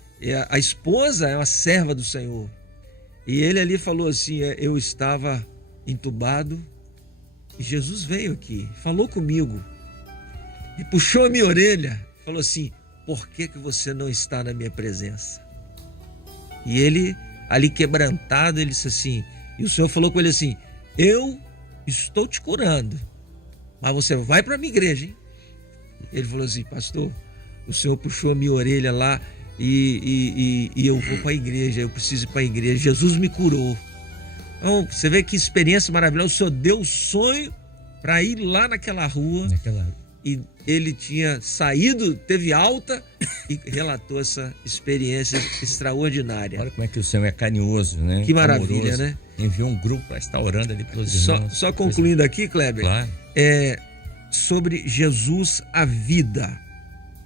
A esposa é uma serva do Senhor. E ele ali falou assim: eu estava entubado e Jesus veio aqui, falou comigo e puxou a minha orelha, falou assim: por que você não está na minha presença? E ele ali quebrantado, ele disse assim, e o Senhor falou com ele assim: eu estou te curando, mas você vai para a minha igreja, hein? Ele falou assim: pastor, o Senhor puxou a minha orelha lá e eu vou para a igreja, eu preciso ir para a igreja. Jesus me curou. Então, você vê que experiência maravilhosa. O Senhor deu o sonho para ir lá naquela rua. E ele tinha saído, teve alta e relatou essa experiência extraordinária. Olha como é que o Senhor é carinhoso, né? Que maravilha, amoroso, né? Enviou um grupo para estar orando ali pelos irmãos. Só concluindo aqui, Kleber, Claro. sobre Jesus, a vida,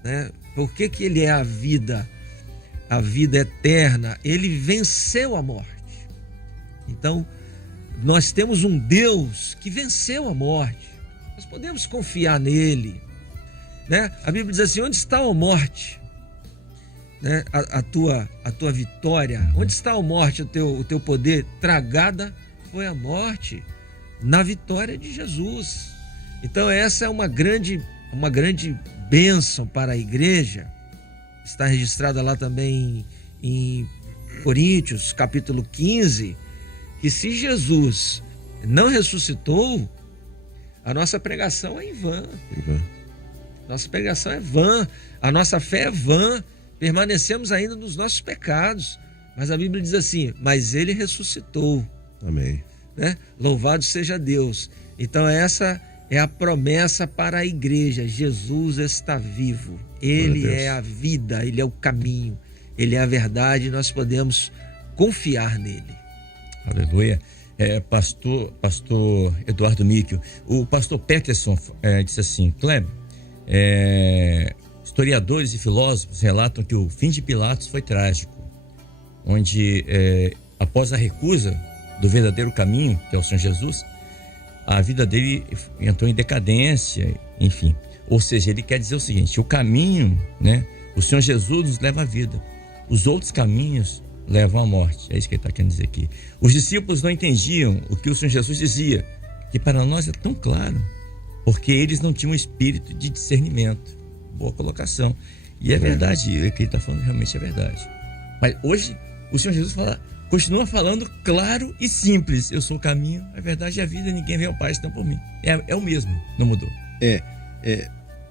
né? Por que ele é a vida eterna? Ele venceu a morte. Então, nós temos um Deus que venceu a morte. Nós podemos confiar nele, né? A Bíblia diz assim: onde está a morte, né? A tua vitória? Onde está a morte, o teu poder? Tragada foi a morte na vitória de Jesus. Então essa é uma grande bênção para a igreja. Está registrada lá também em Coríntios, capítulo 15, que se Jesus não ressuscitou, a nossa pregação é em vão. Nossa pregação é vã, a nossa fé é vã, permanecemos ainda nos nossos pecados. Mas a Bíblia diz assim: mas ele ressuscitou. Amém. Né? Louvado seja Deus. Então essa é a promessa para a igreja. Jesus está vivo. Ele é a vida, ele é o caminho, ele é a verdade. Nós podemos confiar nele. Aleluia. Pastor Eduardo Míquel, o pastor Peterson disse assim: Kleber, historiadores e filósofos relatam que o fim de Pilatos foi trágico, onde após a recusa do verdadeiro caminho, que é o Senhor Jesus, a vida dele entrou em decadência, enfim. Ou seja, ele quer dizer o seguinte: o caminho, né, o Senhor Jesus nos leva à vida, os outros caminhos levam à morte. É isso que ele está querendo dizer aqui. Os discípulos não entendiam o que o Senhor Jesus dizia, que para nós é tão claro, porque eles não tinham espírito de discernimento. Boa colocação. E é verdade, o que ele está falando realmente é verdade. Mas hoje o Senhor Jesus continua falando claro e simples: eu sou o caminho, a verdade e a vida, ninguém vem ao Pai senão por mim. É o mesmo, não mudou.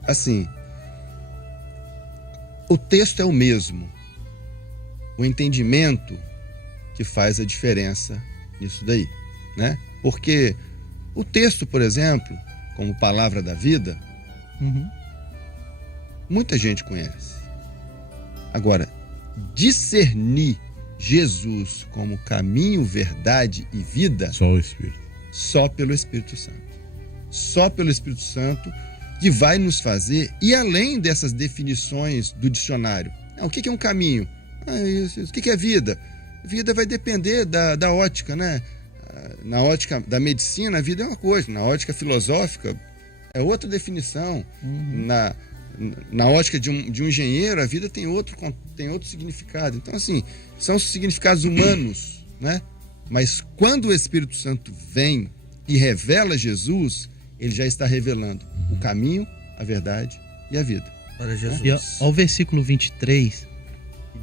Assim, o texto é o mesmo. O entendimento que faz a diferença nisso daí, né? Porque o texto, por exemplo, como palavra da vida, muita gente conhece. Agora, discernir Jesus como caminho, verdade e vida, Só o Espírito. só pelo Espírito Santo. Só pelo Espírito Santo, que vai nos fazer ir além dessas definições do dicionário. O que é um caminho? O que é vida? Vida vai depender da ótica, né? Na ótica da medicina, a vida é uma coisa. Na ótica filosófica, é outra definição. Na ótica de um engenheiro, a vida tem outro significado. Então, assim, são significados humanos, né? Mas quando o Espírito Santo vem e revela Jesus, ele já está revelando o caminho, a verdade e a vida. Para Jesus. E ao versículo 23,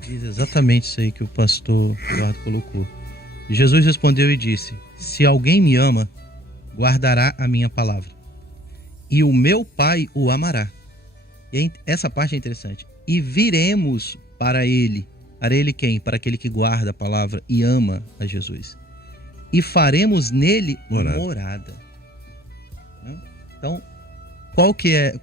diz exatamente isso aí que o pastor Eduardo colocou. Jesus respondeu e disse: se alguém me ama, guardará a minha palavra, e o meu Pai o amará. E essa parte é interessante. E viremos para ele. Para ele quem? Para aquele que guarda a palavra e ama a Jesus. E faremos nele morada. Então,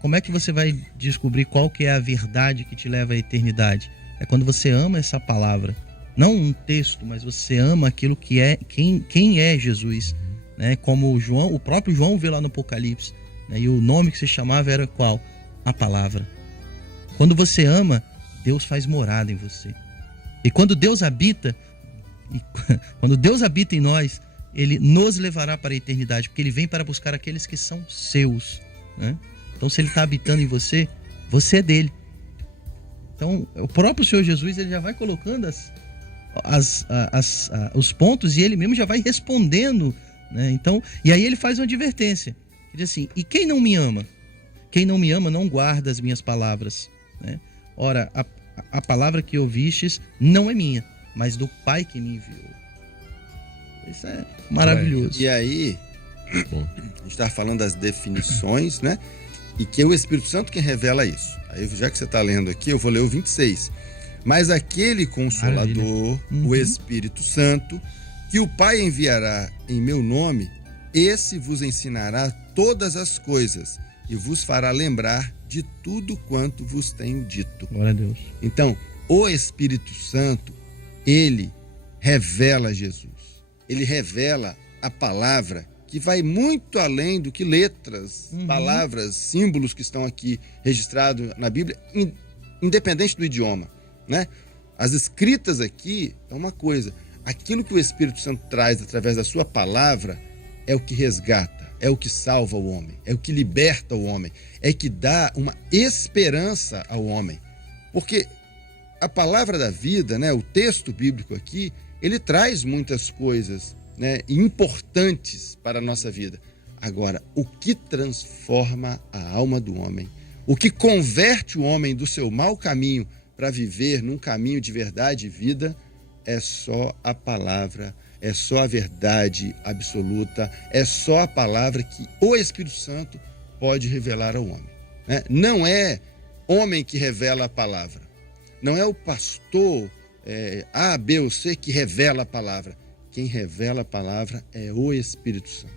como é que você vai descobrir qual que é a verdade que te leva à eternidade? É quando você ama essa palavra. Não um texto, mas você ama aquilo que é, quem é Jesus. Né? Como o próprio João vê lá no Apocalipse. Né? E o nome que se chamava era qual? A palavra. Quando você ama, Deus faz morada em você. E quando Deus habita em nós, ele nos levará para a eternidade, porque ele vem para buscar aqueles que são seus. Né? Então, se ele está habitando em você, você é dele. Então, o próprio Senhor Jesus, ele já vai colocando os pontos e ele mesmo já vai respondendo. Né? Então, e aí ele faz uma advertência. Ele diz assim: e quem não me ama? Quem não me ama não guarda as minhas palavras. Né? Ora, a palavra que ouvistes não é minha, mas do Pai que me enviou. Isso é maravilhoso. E aí, a gente está falando das definições, né? E que é o Espírito Santo quem revela isso. Aí, já que você está lendo aqui, eu vou ler o 26. Mas aquele Consolador, o Espírito Santo, que o Pai enviará em meu nome, esse vos ensinará todas as coisas e vos fará lembrar de tudo quanto vos tenho dito. Glória a Deus. Então, o Espírito Santo, ele revela Jesus. Ele revela a palavra que vai muito além do que letras, palavras, símbolos que estão aqui registrados na Bíblia, independente do idioma, né? As escritas aqui é uma coisa. Aquilo que o Espírito Santo traz através da sua palavra é o que resgata, é o que salva o homem, é o que liberta o homem, é que dá uma esperança ao homem. Porque a palavra da vida, né, o texto bíblico aqui, ele traz muitas coisas, né, importantes para a nossa vida. Agora, o que transforma a alma do homem, o que converte o homem do seu mau caminho para viver num caminho de verdade e vida, é só a palavra, é só a verdade absoluta, é só a palavra que o Espírito Santo pode revelar ao homem, né? Não é homem que revela a palavra, não é o pastor A, B ou C que revela a palavra. Quem revela a palavra é o Espírito Santo.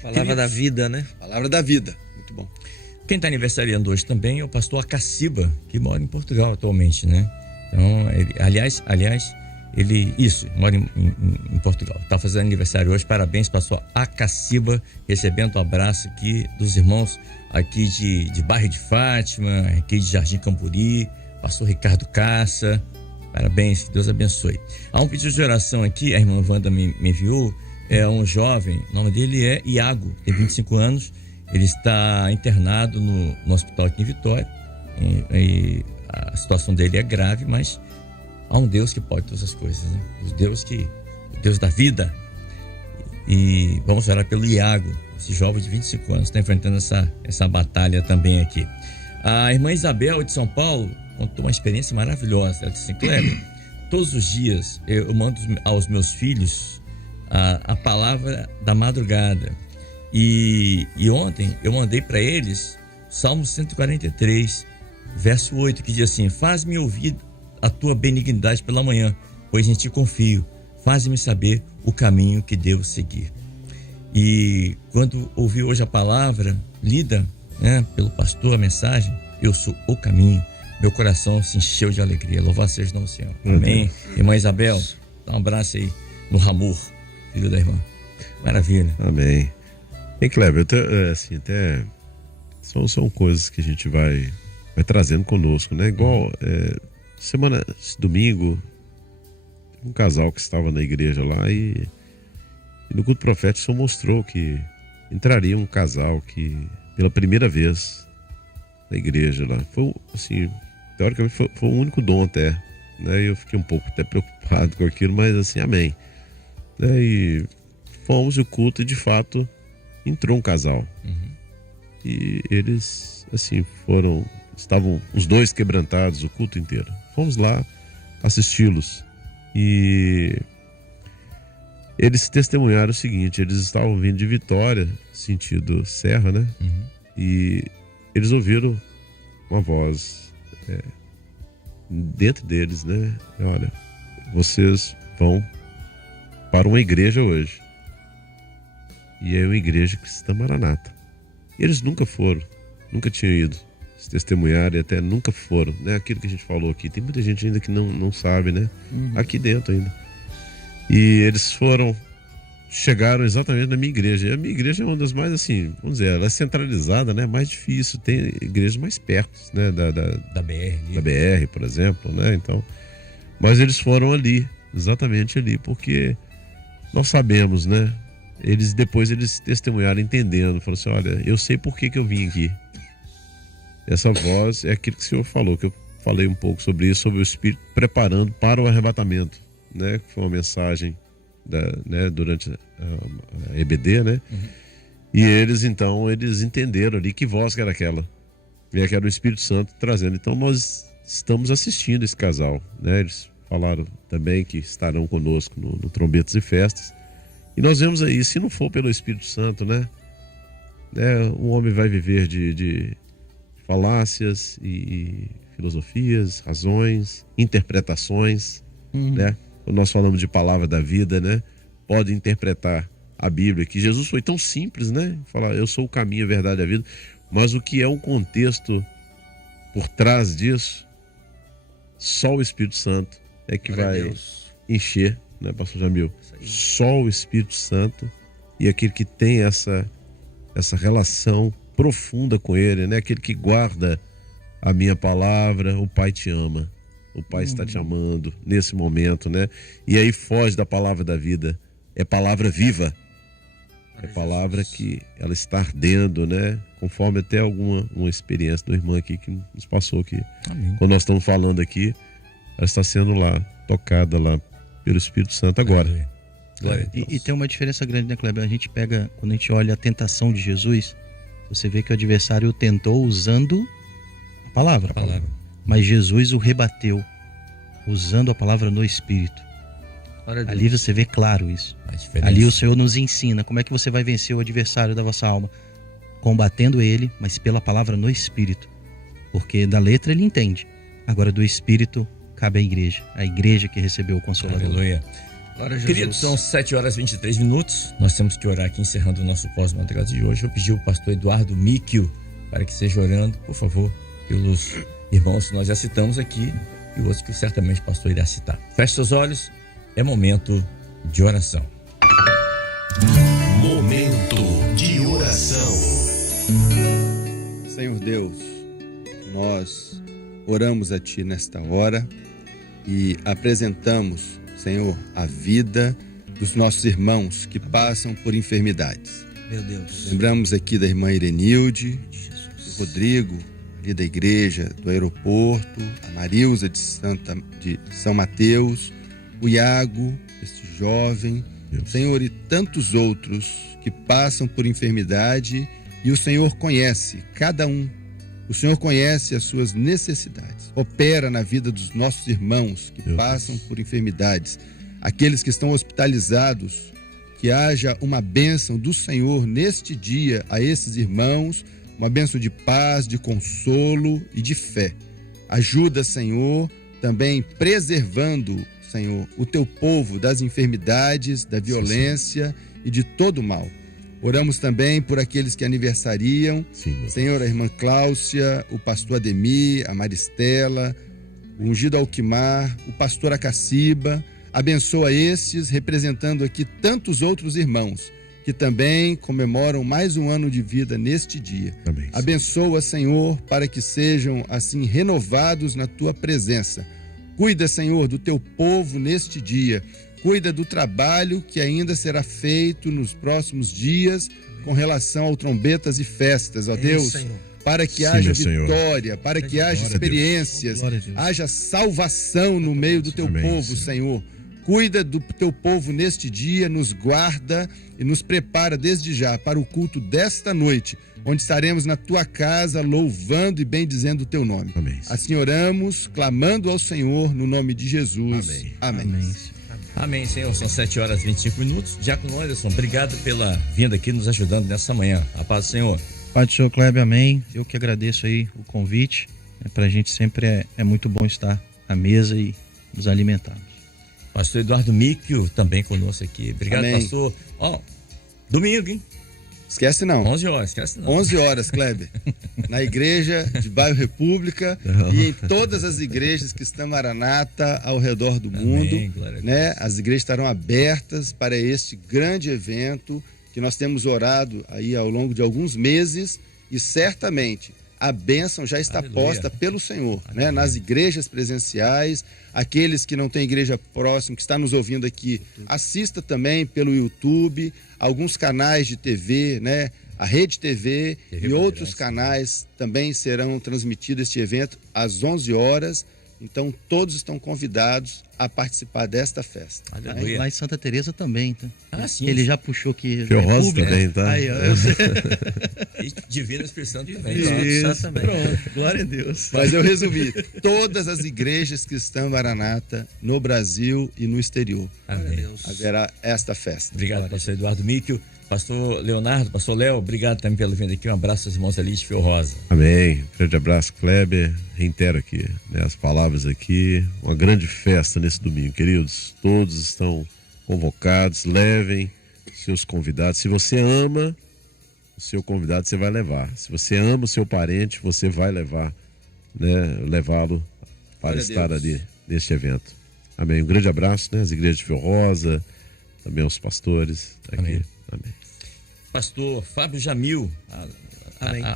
A palavra da vida, né? Palavra da vida. Muito bom. Quem está aniversariando hoje também é o pastor Acaciba, que mora em Portugal atualmente, né? Então, ele mora em Portugal. Está fazendo aniversário hoje. Parabéns, pastor Acaciba, recebendo um abraço aqui dos irmãos aqui de Bairro de Fátima, aqui de Jardim Camburi, pastor Ricardo Caça. Parabéns, que Deus abençoe. Há um pedido de oração aqui, a irmã Wanda me enviou, é um jovem, o nome dele é Iago, tem 25 anos, ele está internado no hospital aqui em Vitória, e a situação dele é grave, mas há um Deus que pode todas as coisas, né? O Deus da vida. E vamos orar pelo Iago, esse jovem de 25 anos, está enfrentando essa batalha também aqui. A irmã Isabel de São Paulo contou uma experiência maravilhosa. Ela disse assim: Kleber, todos os dias eu mando aos meus filhos a palavra da madrugada. E ontem eu mandei para eles Salmo 143, verso 8, que diz assim: faz-me ouvir a tua benignidade pela manhã, pois em ti confio. Faz-me saber o caminho que devo seguir. E quando ouvi hoje a palavra lida, né, pelo pastor, a mensagem, eu sou o caminho, meu coração se encheu de alegria. Louvado seja o nome do Senhor. Amém. Irmã Isabel, dá um abraço aí no Ramur, filho da irmã. Maravilha. Amém. E Kleber, até são coisas que a gente vai trazendo conosco, né? Igual esse domingo, um casal que estava na igreja lá e no culto profético só mostrou que entraria um casal que pela primeira vez na igreja lá. Foi assim, teoricamente foi o único dom até, né? Eu fiquei um pouco até preocupado com aquilo, mas assim, amém. E fomos ao culto e de fato entrou um casal. E eles assim estavam os dois quebrantados o culto inteiro. Fomos lá assisti-los e eles testemunharam o seguinte: eles estavam vindo de Vitória, sentido Serra, né? E eles ouviram uma voz dentro deles, né? Olha, vocês vão para uma igreja hoje. E é uma igreja cristã Maranata. E eles nunca foram, nunca tinham ido. Se testemunharam e até nunca foram, né? Aquilo que a gente falou aqui, tem muita gente ainda que não sabe, né? Aqui dentro ainda. E eles chegaram exatamente na minha igreja. E a minha igreja é uma das mais, assim, vamos dizer, ela é centralizada, né? Mais difícil, tem igrejas mais perto, né? Da BR. Da BR, por exemplo, né? Então, mas eles foram ali, exatamente ali, porque nós sabemos, né? Depois eles testemunharam entendendo, falaram assim: olha, eu sei por que eu vim aqui. Essa voz é aquilo que o senhor falou, que eu falei um pouco sobre isso, sobre o Espírito preparando para o arrebatamento, né? Que foi uma mensagem durante a EBD, né? E eles entenderam ali que voz que era aquela. E que era o Espírito Santo trazendo. Então nós estamos assistindo esse casal, né? Eles falaram também que estarão conosco no Trombetas e Festas. E nós vemos aí, se não for pelo Espírito Santo, né? O homem vai viver de falácias e filosofias, razões, interpretações, Uhum. né? Quando nós falamos de palavra da vida, né? Pode interpretar a Bíblia, que Jesus foi tão simples, né? Falar, eu sou o caminho, a verdade e a vida. Mas o que é um contexto por trás disso, só o Espírito Santo é que Glória a vai Deus. encher, né, pastor Jamil? Isso aí. Só o Espírito Santo e aquele que tem essa relação profunda com ele, né? Aquele que guarda a minha palavra, o Pai te ama. O Pai está te amando nesse momento, né? E aí foge da palavra da vida. É palavra viva. É palavra que ela está ardendo, né? Conforme até uma experiência do irmão aqui que nos passou aqui. Amém. Quando nós estamos falando aqui, ela está sendo lá, tocada lá pelo Espírito Santo agora. Aleluia. Glória a Deus. E tem uma diferença grande, né, Kleber? A gente pega, quando a gente olha a tentação de Jesus, você vê que o adversário o tentou usando a palavra. A palavra. Mas Jesus o rebateu, usando a palavra no Espírito. Glória a Deus. Ali você vê claro isso. A diferença. Ali o Senhor nos ensina como é que você vai vencer o adversário da vossa alma. Combatendo ele, mas pela palavra no Espírito. Porque da letra ele entende. Agora do Espírito cabe à igreja. A igreja que recebeu o Consolador. Aleluia. Glória a Jesus. Queridos, são 7 horas e 23 minutos. Nós temos que orar aqui, encerrando o nosso pós-madrugada de hoje. Vou pedir ao pastor Eduardo Míquio para que esteja orando, por favor, pelos irmãos que nós já citamos aqui e outros que certamente o pastor irá citar. Feche seus olhos, é momento de oração. Momento de oração. Senhor Deus, nós oramos a Ti nesta hora e apresentamos, Senhor, a vida dos nossos irmãos que passam por enfermidades. Meu Deus. Lembramos aqui da irmã Irenilde, Jesus. do Rodrigo, ali da igreja, do aeroporto, a Marilza de São Mateus, o Iago, este jovem, Senhor, e tantos outros que passam por enfermidade e o Senhor conhece cada um. O Senhor conhece as suas necessidades. Opera na vida dos nossos irmãos que passam por enfermidades. Aqueles que estão hospitalizados, que haja uma bênção do Senhor neste dia a esses irmãos, uma bênção de paz, de consolo e de fé. Ajuda, Senhor, também preservando, Senhor, o teu povo das enfermidades, da violência e de todo o mal. Oramos também por aqueles que aniversariam. Sim, Senhor, a irmã Cláudia, o pastor Ademir, a Maristela, o ungido Alquimar, o pastor Acaciba. Abençoa estes, representando aqui tantos outros irmãos que também comemoram mais um ano de vida neste dia. Amém. Abençoa, Senhor, para que sejam assim renovados na tua presença. Cuida, Senhor, do teu povo neste dia. Cuida do trabalho que ainda será feito nos próximos dias com relação ao trombetas e festas, ó Deus, Senhor. para que Sim, haja meu Senhor. vitória, para que haja Glória a Deus. experiências, Glória a Deus. haja salvação no meio do teu Amém, povo, Senhor. Cuida do teu povo neste dia, nos guarda e nos prepara desde já para o culto desta noite, onde estaremos na tua casa louvando e bendizendo o teu nome. Amém. Assim oramos, clamando ao Senhor no nome de Jesus. Amém. Amém. Amém. Amém, Senhor. São 7 horas e 25 minutos. Diácono Anderson, obrigado pela vinda aqui nos ajudando nessa manhã. A paz do Senhor. Pai do Senhor Kleber, amém. Eu que agradeço aí o convite. Pra gente sempre é muito bom estar à mesa e nos alimentarmos. Pastor Eduardo Míquio também conosco aqui. Obrigado, Amém. pastor. Ó, domingo, hein? Esquece não. 11 horas, esquece não. 11 horas, Kleber, na igreja de Bairro República e em todas as igrejas que estão Maranata ao redor do mundo, Amém, glória a Deus. né? As igrejas estarão abertas para este grande evento que nós temos orado aí ao longo de alguns meses e certamente a bênção já está Aleluia. posta pelo Senhor, né? Aleluia. Nas igrejas presenciais, aqueles que não têm igreja próxima, que está nos ouvindo aqui, assista também pelo YouTube, alguns canais de TV, né? A Rede TV TV e outros Bandeirantes. canais também serão transmitidos este evento às 11 horas. Então, todos estão convidados a participar desta festa. Aleluia. Lá em Santa Teresa também, tá? Ah, sim. Ele já puxou aqui. Ferrosa República. também, tá? Aí, ó, eu sei. E Divino Espírito Santo também. Isso, também. pronto. Glória a Deus. Mas eu resumi, todas as igrejas que estão em Maranata, no Brasil e no exterior, Amém. haverá esta festa. Obrigado, pastor Eduardo Míquio. Pastor Leonardo, Pastor Léo, obrigado também pela vinda aqui. Um abraço aos irmãos ali de Fio Rosa. Amém. Grande abraço, Kleber. Reitero aqui, né, as palavras aqui. Uma grande festa nesse domingo, queridos. Todos estão convocados. Levem seus convidados. Se você ama o seu convidado, você vai levar. Se você ama o seu parente, você vai levar, né, levá-lo para estar ali neste evento. Amém. Um grande abraço, né, às igrejas de Fio Rosa, também aos pastores aqui. Amém. Amém. Pastor Fábio Jamil,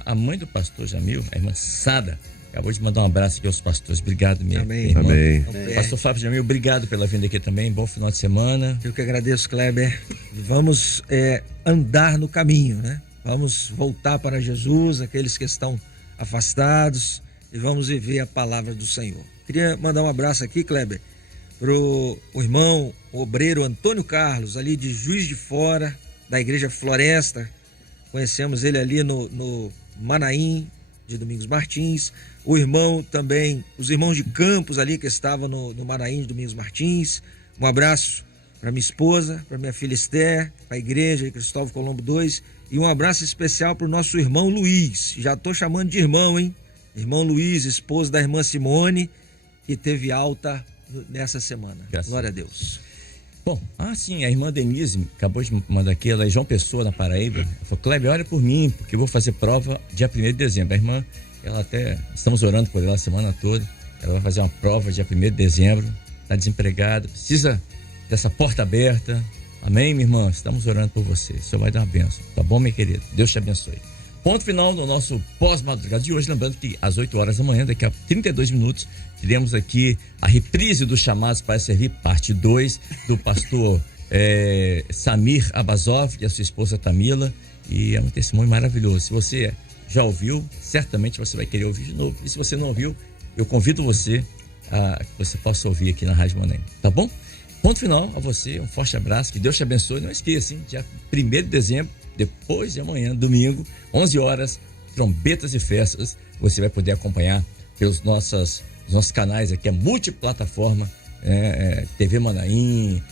a mãe do pastor Jamil, a irmã Sada, acabou de mandar um abraço aqui aos pastores. Obrigado, minha irmã. Amém. Pastor Fábio Jamil, obrigado pela vinda aqui também. Bom final de semana. Eu que agradeço, Kleber. Vamos andar no caminho, né? Vamos voltar para Jesus, aqueles que estão afastados, e vamos viver a palavra do Senhor. Queria mandar um abraço aqui, Kleber, pro o irmão, o obreiro Antônio Carlos, ali de Juiz de Fora, da Igreja Floresta. Conhecemos ele ali no Manaim, de Domingos Martins. O irmão também, os irmãos de Campos ali que estavam no Manaim de Domingos Martins. Um abraço para minha esposa, para minha filha Esther, para a igreja de Cristóvão Colombo II. E um abraço especial para o nosso irmão Luiz. Já estou chamando de irmão, hein? Irmão Luiz, esposo da irmã Simone, que teve alta nessa semana. Glória a Deus. Bom, sim, a irmã Denise acabou de mandar aqui, ela é João Pessoa, na Paraíba. Ela falou: Kleber, olha por mim, porque eu vou fazer prova dia 1º de dezembro. A irmã, ela até, estamos orando por ela a semana toda. Ela vai fazer uma prova dia 1º de dezembro, está desempregada, precisa dessa porta aberta. Amém, minha irmã? Estamos orando por você. O Senhor vai dar uma bênção. Tá bom, minha querida? Deus te abençoe. Ponto final no nosso pós-madrugada de hoje. Lembrando que às 8 horas da manhã, daqui a 32 minutos, teremos aqui a reprise dos chamados para servir, parte 2, do pastor Samir Abazov e a sua esposa Tamila. E é um testemunho maravilhoso. Se você já ouviu, certamente você vai querer ouvir de novo. E se você não ouviu, eu convido você a que você possa ouvir aqui na Rádio Manaim. Tá bom? Ponto final a você, um forte abraço, que Deus te abençoe. Não esqueça, hein? Dia 1º de dezembro, depois de amanhã, domingo, 11 horas, trombetas e festas. Você vai poder acompanhar pelos nossos canais aqui, a multiplataforma, TV Manaim,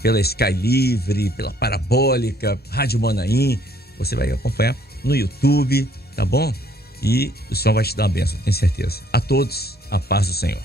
pela Sky Livre, pela Parabólica, Rádio Manaim. Você vai acompanhar no YouTube, tá bom? E o Senhor vai te dar a bênção, tenho certeza. A todos, a paz do Senhor.